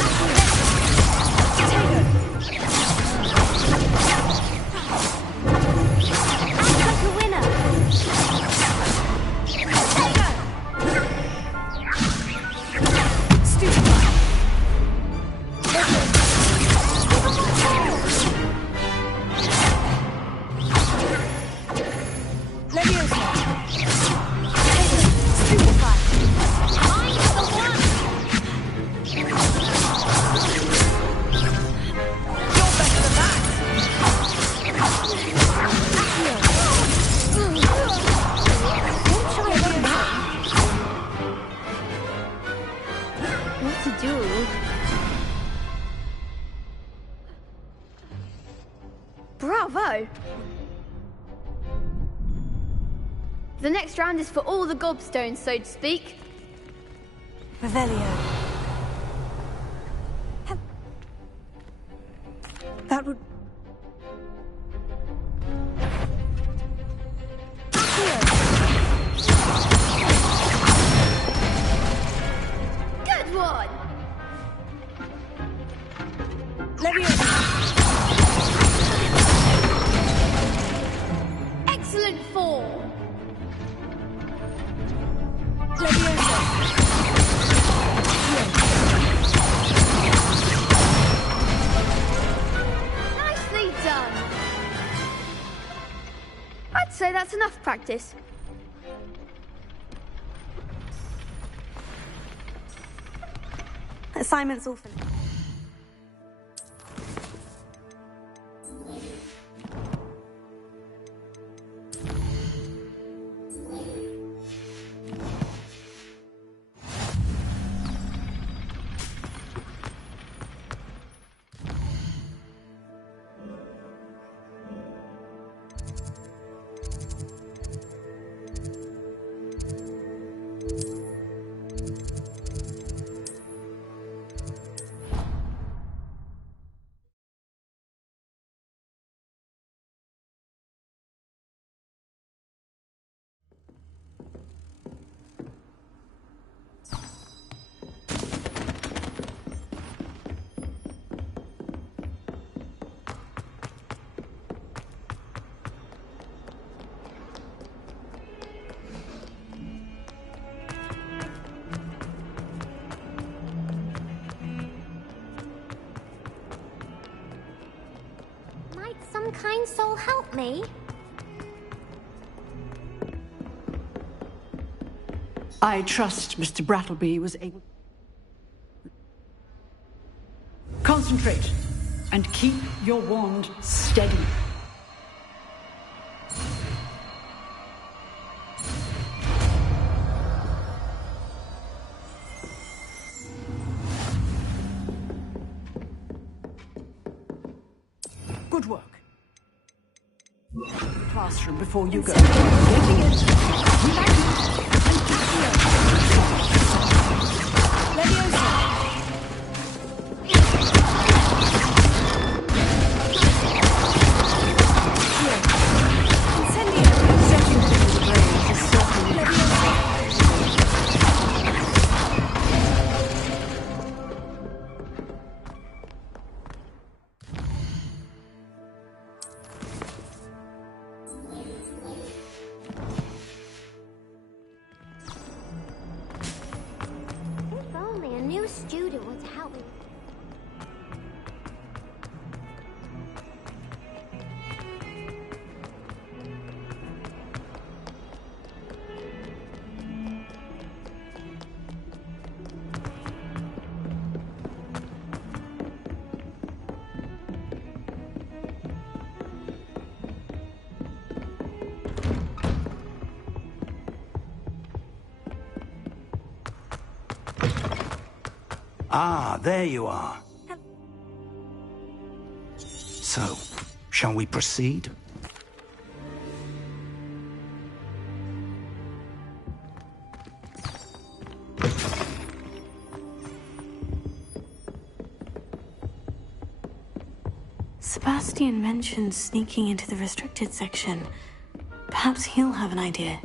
Bravo! The next round is for all the gobstones, so to speak. Revelio. That would... Good one! Excellent form! that's enough practice. Assignment's all finished. Might some kind soul help me? I trust Mr. Brattleby was able... Concentrate, and keep your wand steady. Good work. Classroom before you go. Getting it. If only a new student were to help me. Ah, there you are. So, shall we proceed? Sebastian mentioned sneaking into the restricted section. Perhaps he'll have an idea.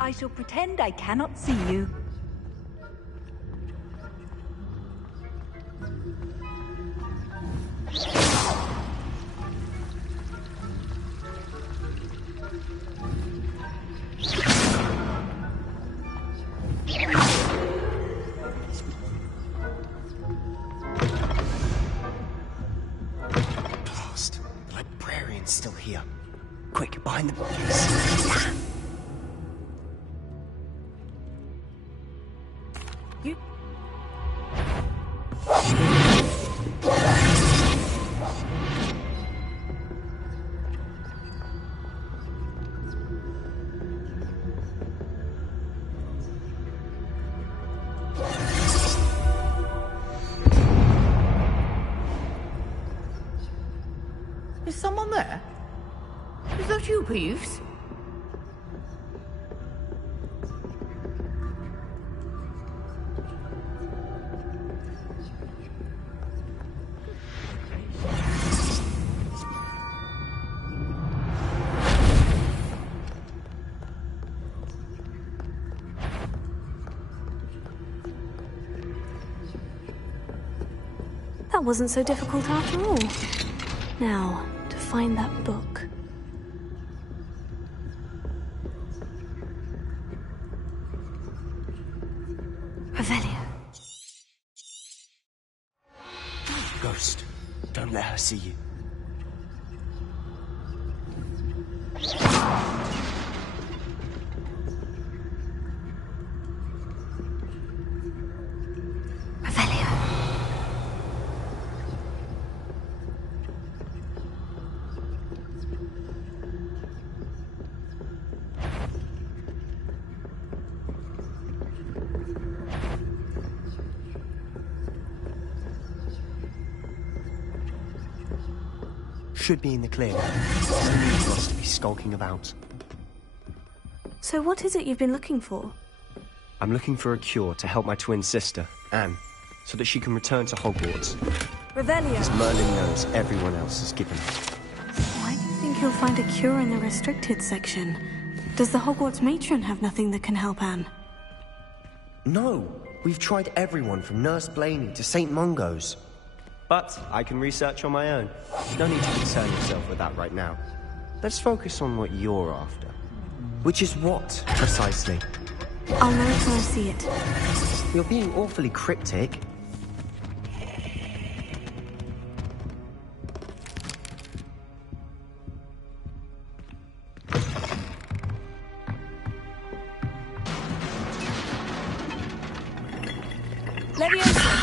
I shall pretend I cannot see you. Blast. The librarian's still here. Quick, behind the bodies. down there? Is that you, Peeves? That wasn't so difficult after all. Now, to find that book. Revelio. Ghost, don't let her see you. Should be in the clear. Must be skulking about. So what is it you've been looking for? I'm looking for a cure to help my twin sister, Anne, so that she can return to Hogwarts. Revelio. As Merlin knows everyone else is given. Why do you think you'll find a cure in the restricted section? Does the Hogwarts matron have nothing that can help Anne? No, we've tried everyone from Nurse Blaney to St. Mungo's. But I can research on my own. No need to concern yourself with that right now. Let's focus on what you're after. Which is what, precisely? I'll know it when I see it. You're being awfully cryptic. Leviosa!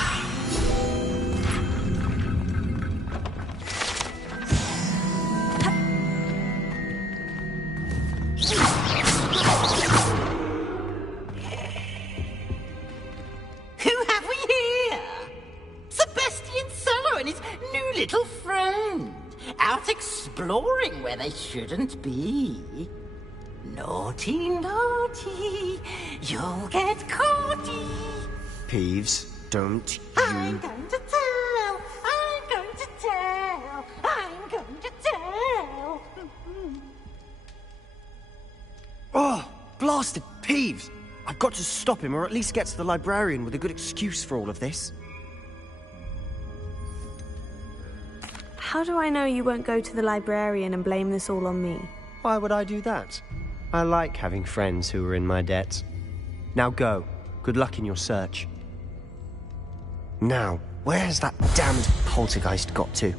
Exploring where they shouldn't be. Naughty, naughty, you'll get caughty. Peeves, don't you... I'm going to tell, I'm going to tell, I'm going to tell. Oh, blasted Peeves! I've got to stop him, or at least get to the librarian with a good excuse for all of this. How do I know you won't go to the librarian and blame this all on me? Why would I do that? I like having friends who are in my debt. Now go. Good luck in your search. Now, where's that damned poltergeist got to?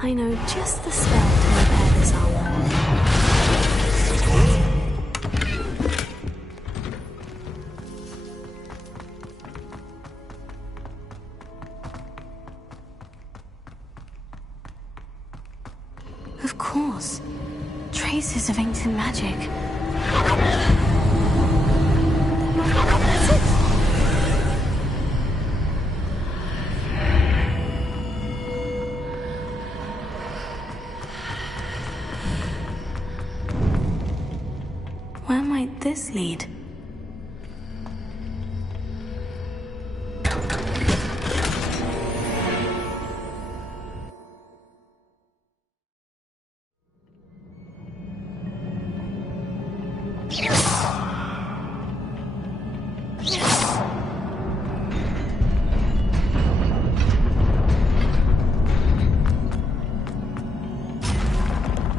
I know just the spell to repair this armor. Of course. Traces of ancient magic. That's it. Where might this lead?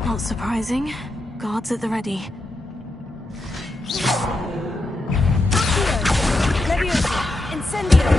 Not surprising. Guards at the ready. Leviosa! Incendio!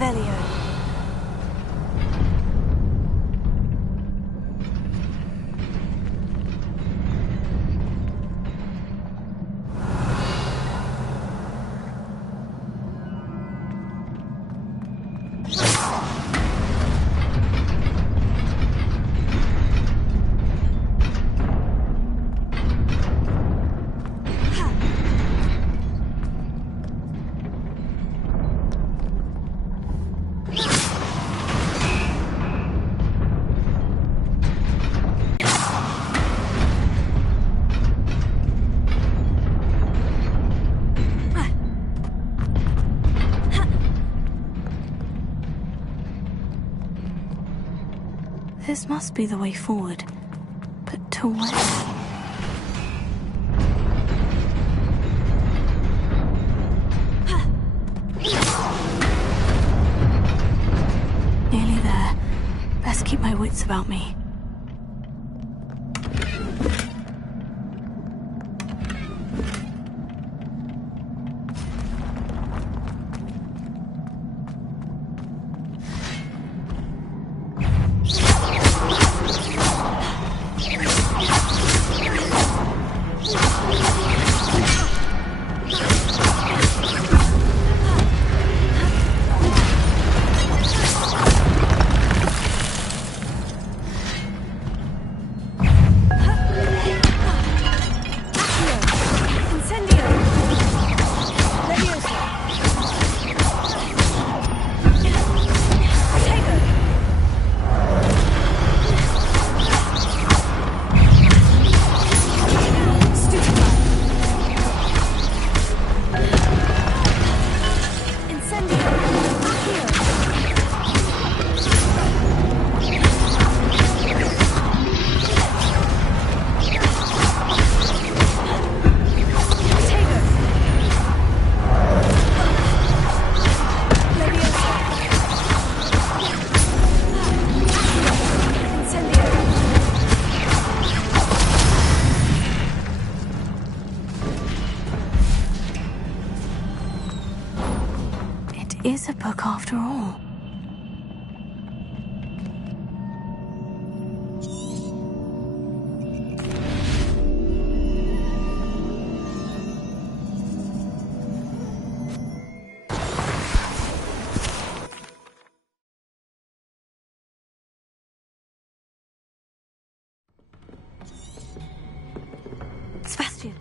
Revelio. This must be the way forward. But to where? Nearly there. Best keep my wits about me. Is a book after all. Sebastian.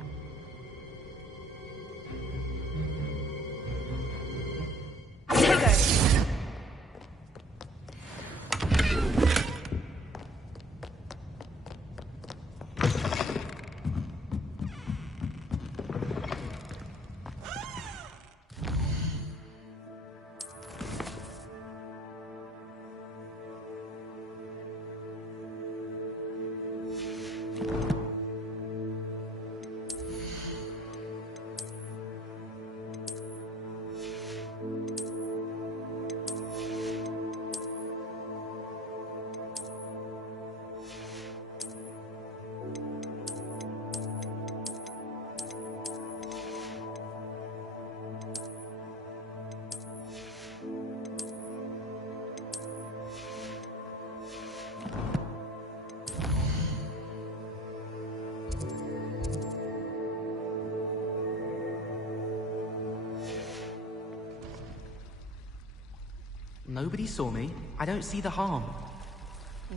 Nobody saw me. I don't see the harm.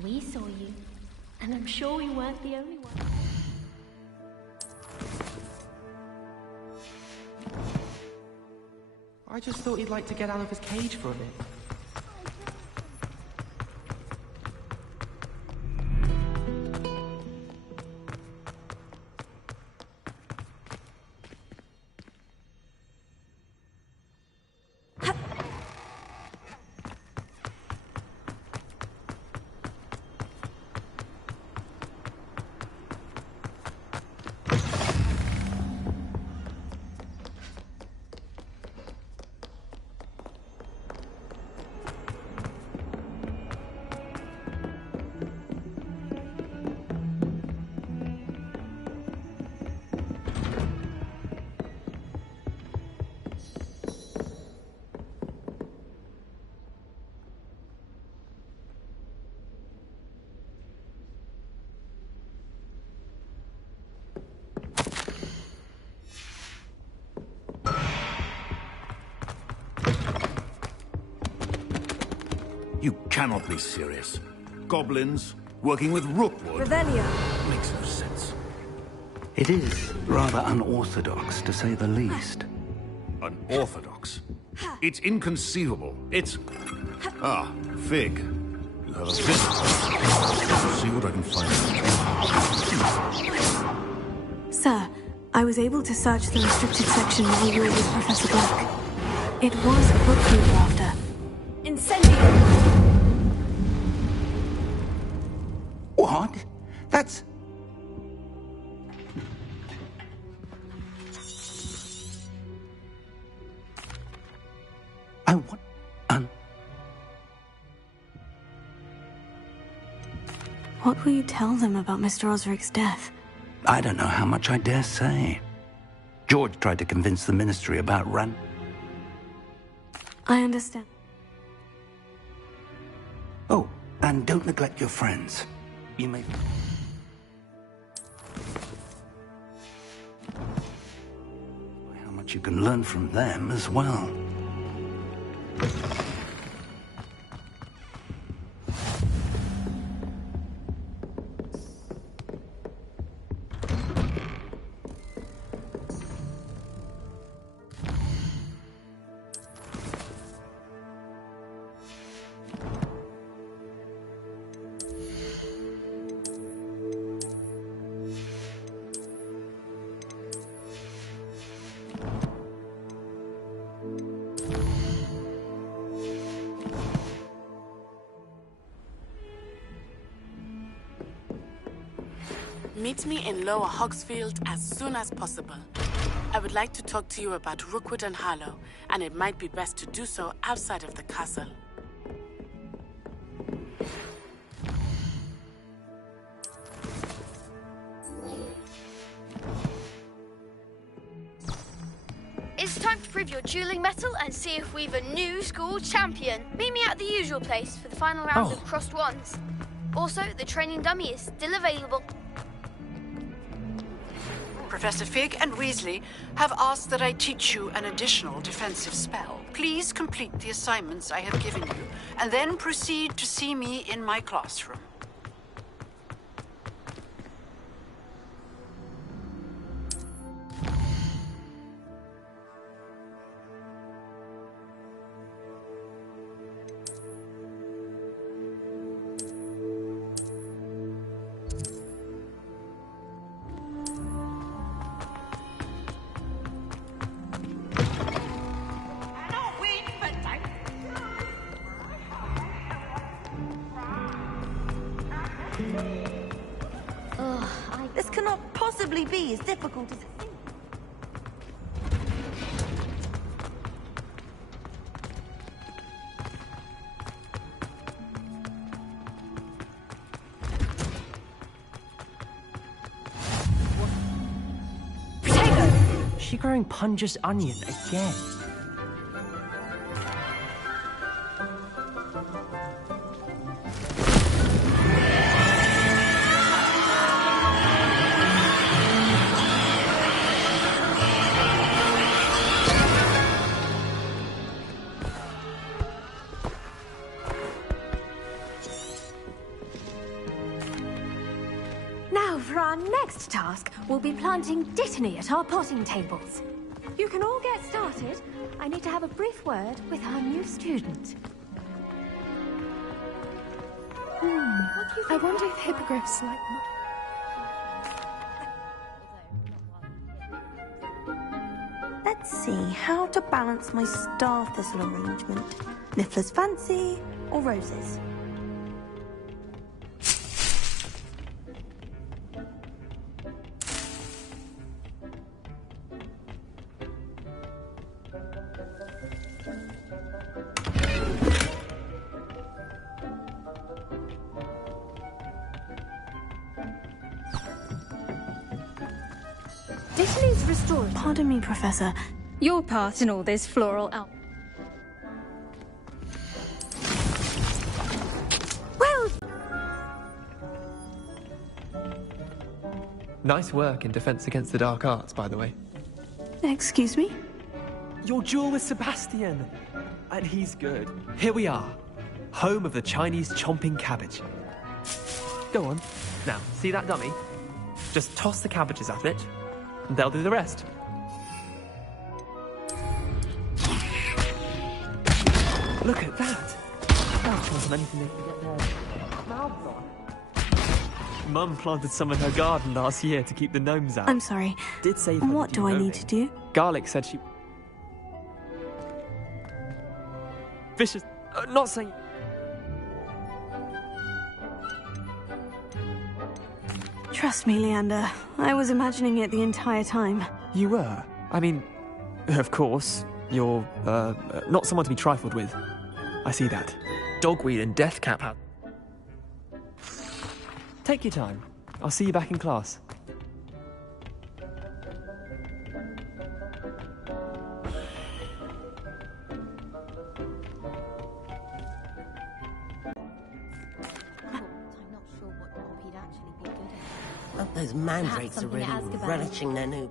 We saw you, and I'm sure we weren't the only ones. I just thought he'd like to get out of his cage for a bit. You cannot be serious. Goblins working with Rookwood? Revelio. Makes no sense. It is rather unorthodox, to say the least. Unorthodox? It's inconceivable. It's... Ah, Fig. You have a visitor. I'll see what I can find. Sir, I was able to search the restricted section while you were with Professor Black. It was a book you were after. Incendio! What? That's... I want... What will you tell them about Mr. Osric's death? I don't know how much I dare say. George tried to convince the Ministry about Ran... I understand. Oh, and don't neglect your friends. You may... How much you can learn from them as well. Meet me in Lower Hogsfield as soon as possible. I would like to talk to you about Rookwood and Harlow, and it might be best to do so outside of the castle. It's time to prove your dueling mettle and see if we've a new school champion. Meet me at the usual place for the final round of crossed wands. Also, the training dummy is still available. Professor Fig and Weasley have asked that I teach you an additional defensive spell. Please complete the assignments I have given you, and then proceed to see me in my classroom. This cannot possibly be as difficult as it seems. She growing Punja's onion again. Now, for our next task, we'll be planting Dittany at our potting tables. You can all get started. I need to have a brief word with our new student. I wonder if hippogriffs like... Let's see how to balance my star thistle arrangement. Niffler's fancy or roses? Dittany's restored. Pardon me, Professor. Your part in all this floral Well... Nice work in Defense Against the Dark Arts, by the way. Excuse me? Your duel with Sebastian! And he's good. Here we are. home of the Chinese chomping cabbage. Go on. Now, see that dummy? Just toss the cabbages at it, and they'll do the rest. Look at that! That's more than anything they can get their mouths on. Mum planted some in her garden last year to keep the gnomes out. I'm sorry. Did say what do I need to do? Garlic said she... Vicious... not saying... Trust me, Leander. I was imagining it the entire time. You were? I mean, of course, you're, not someone to be trifled with. I see that. Dogweed and death cap. Take your time. I'll see you back in class. Those mandrakes are really relishing their new...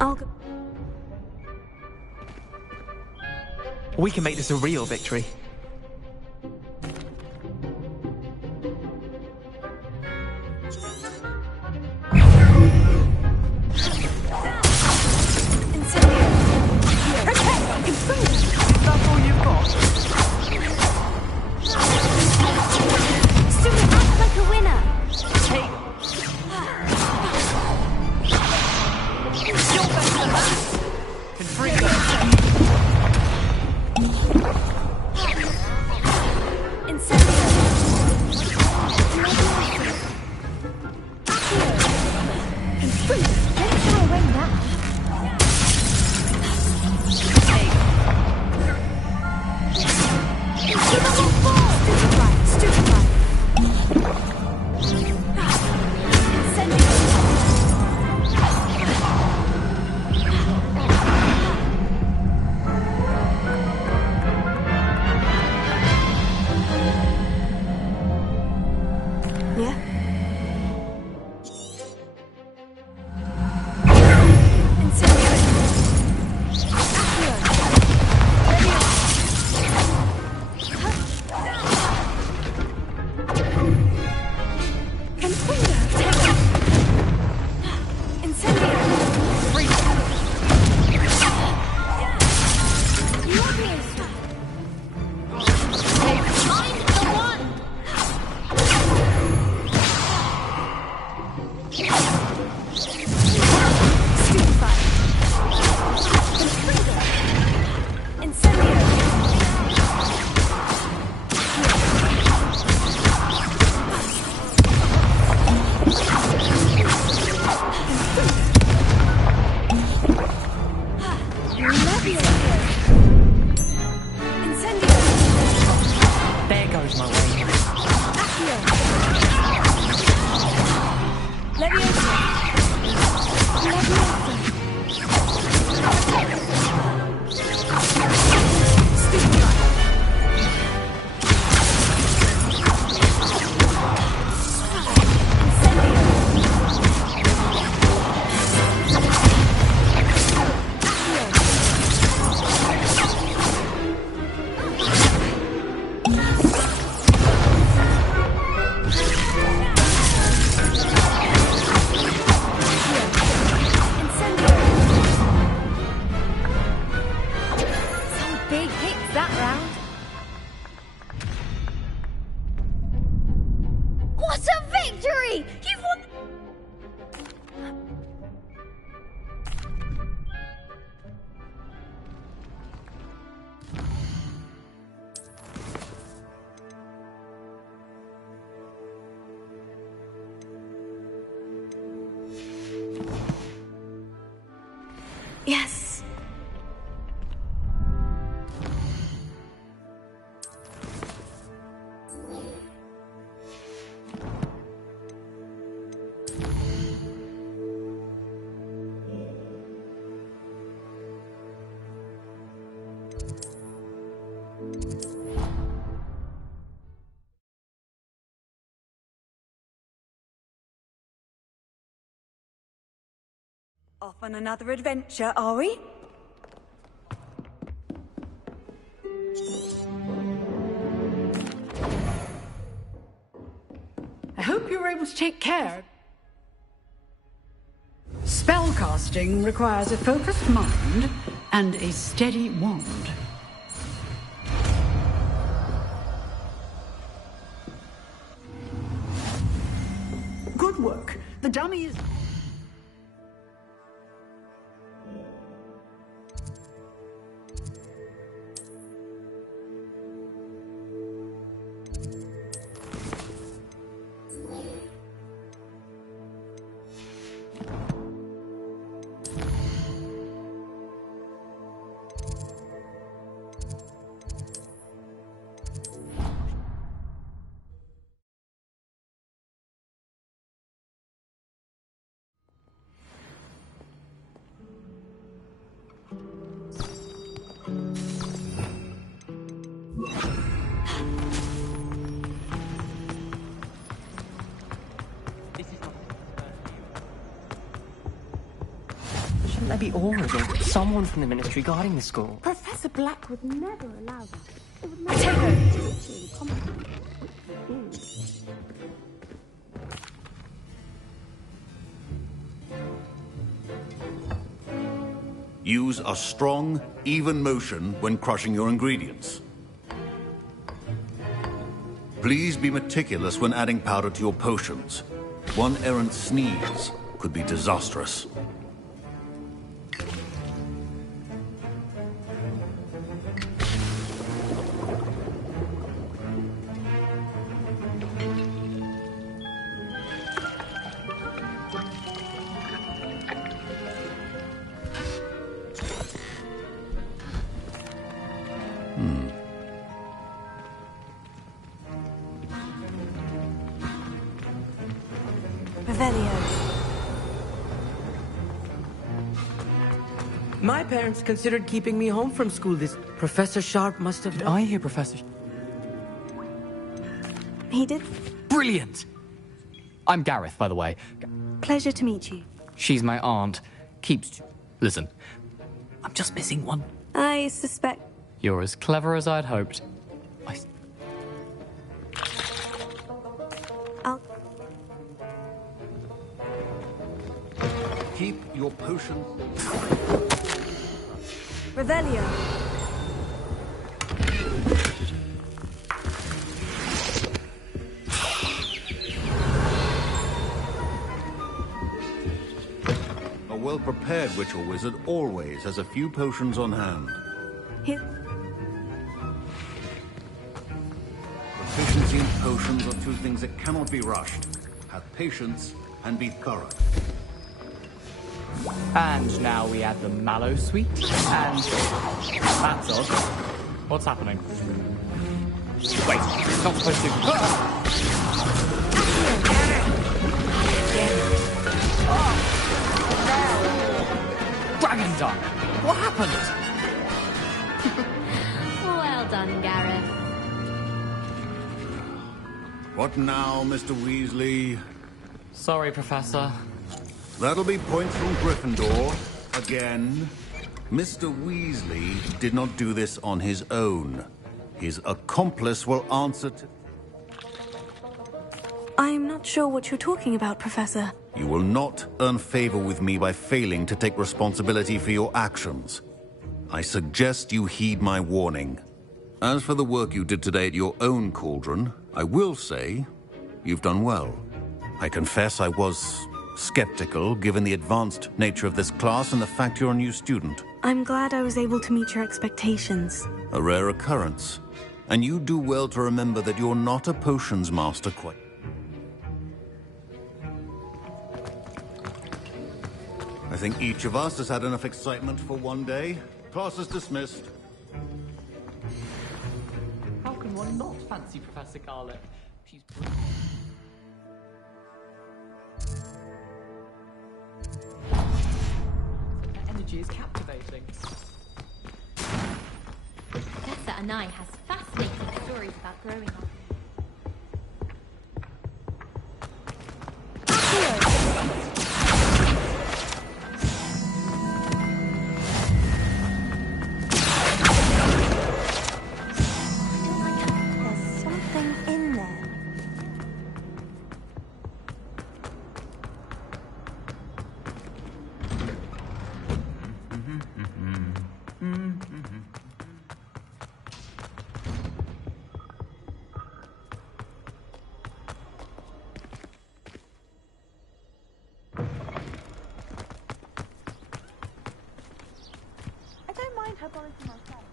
I'll go. We can make this a real victory. background. What a victory! You've won. Yes. Off on another adventure, are we? I hope you're able to take care. Spellcasting requires a focused mind and a steady wand. Good work. The dummy is... Shouldn't there be aurors or someone from the ministry guarding the school? Professor Black would never allow that. It would never Use a strong, even motion when crushing your ingredients. Please be meticulous when adding powder to your potions. One errant sneeze could be disastrous. My parents considered keeping me home from school. This Professor Sharp must have... Did I hear Professor... He did. Brilliant! I'm Gareth, by the way. Pleasure to meet you. She's my aunt. Keeps... Listen, I'm just missing one. I suspect... You're as clever as I'd hoped. I'll... Keep your potion... Revelio. A well-prepared ritual wizard always has a few potions on hand. Here. Proficiency and potions are two things that cannot be rushed. Have patience and be thorough. And now we add the mallow sweet, and... That's odd. What's happening? Wait, it's not supposed to... Dragon Dunk! What happened? Well done, Gareth. What now, Mr. Weasley? Sorry, Professor. That'll be points from Gryffindor. Again. Mr. Weasley did not do this on his own. His accomplice will answer to... I'm not sure what you're talking about, Professor. You will not earn favor with me by failing to take responsibility for your actions. I suggest you heed my warning. As for the work you did today at your own cauldron, I will say you've done well. I confess I was skeptical, given the advanced nature of this class and the fact you're a new student. I'm glad I was able to meet your expectations. A rare occurrence. And you do well to remember that you're not a potions master quite. I think each of us has had enough excitement for one day. Class is dismissed. How can one not fancy Professor Garlick? She's her energy is captivating. Professor Anai has fascinating stories about growing up. There's something in there. I don't mind herbology myself.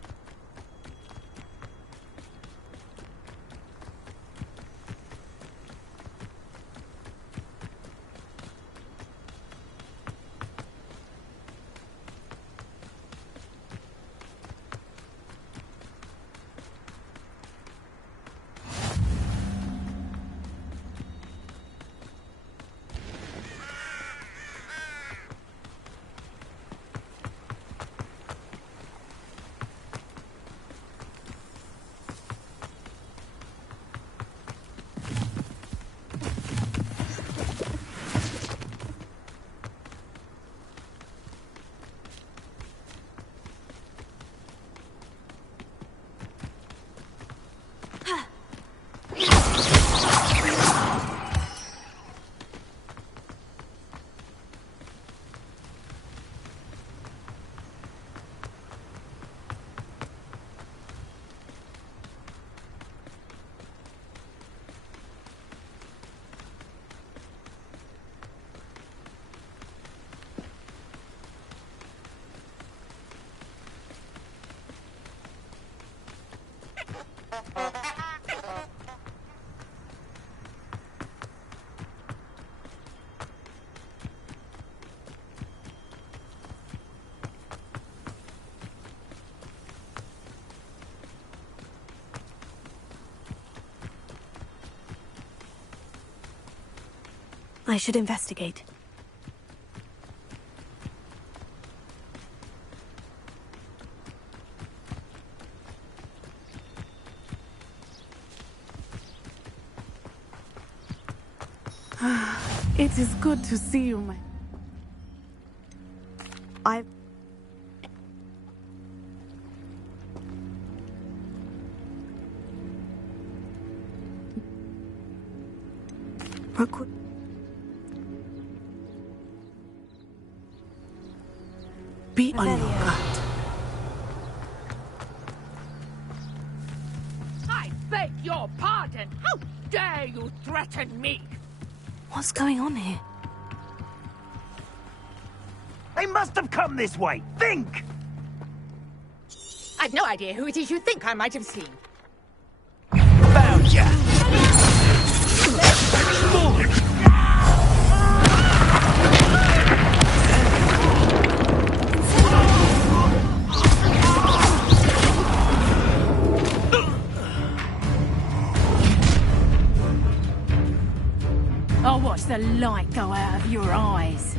I should investigate. It is good to see you, my... Rookwood. Be on your guard. I beg your pardon. How dare you threaten me? What's going on here? They must have come this way. Think! I've no idea who it is you think I might have seen. Found ya! I'll watch the light go out of your eyes.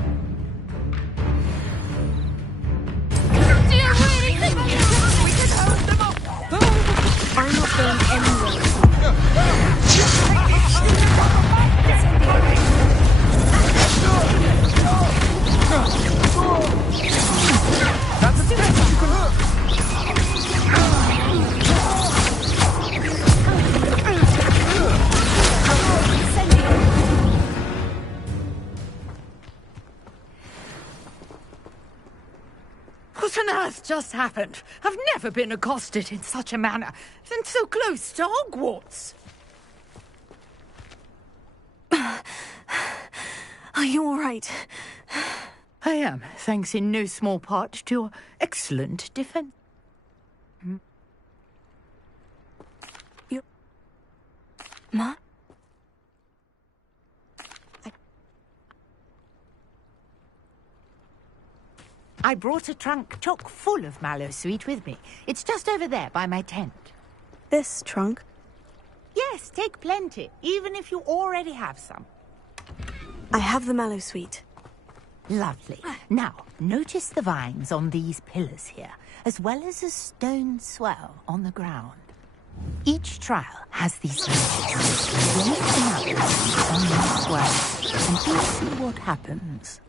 Do you really think we can hold them off? I'm not going anywhere. That's a stretch you can hook. What on earth just happened? I've never been accosted in such a manner, and so close to Hogwarts. Are you all right? I am, thanks in no small part to your excellent defense. Ma? I brought a trunk chock full of mallow sweet with me. It's just over there by my tent. This trunk? Yes, take plenty, even if you already have some. I have the mallow sweet. Lovely. Now, notice the vines on these pillars here, as well as a stone swell on the ground. Each trial has these branches. Raise them up on the swell, and you'll see what happens.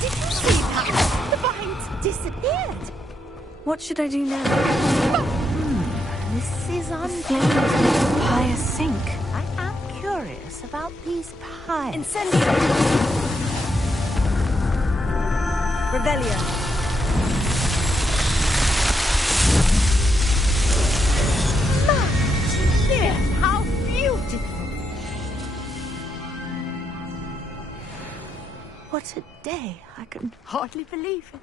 Did you see that? The vines disappeared. What should I do now? This is Flames make the pyre sink. I am curious about these pies. Incendio! Revelio. Dear, how beautiful! What a day. I can hardly believe it.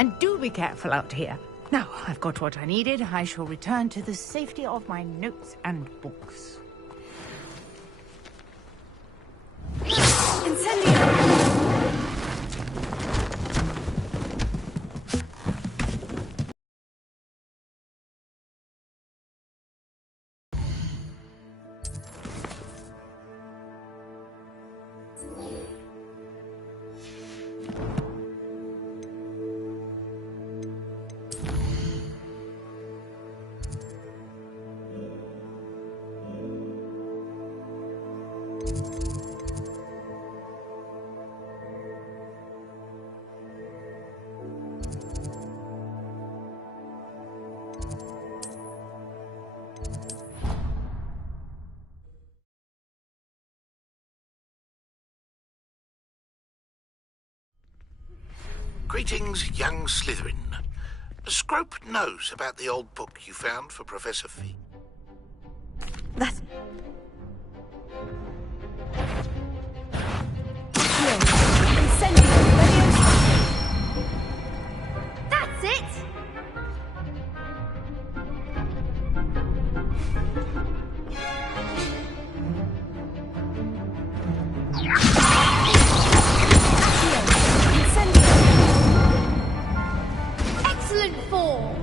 And do be careful out here. Now, I've got what I needed. I shall return to the safety of my notes and books. Greetings, young Slytherin. Scrope knows about the old book you found for Professor Fig. That's... That's it! Excellent form!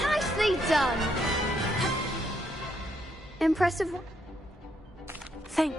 Nicely done! Impressive. Thank...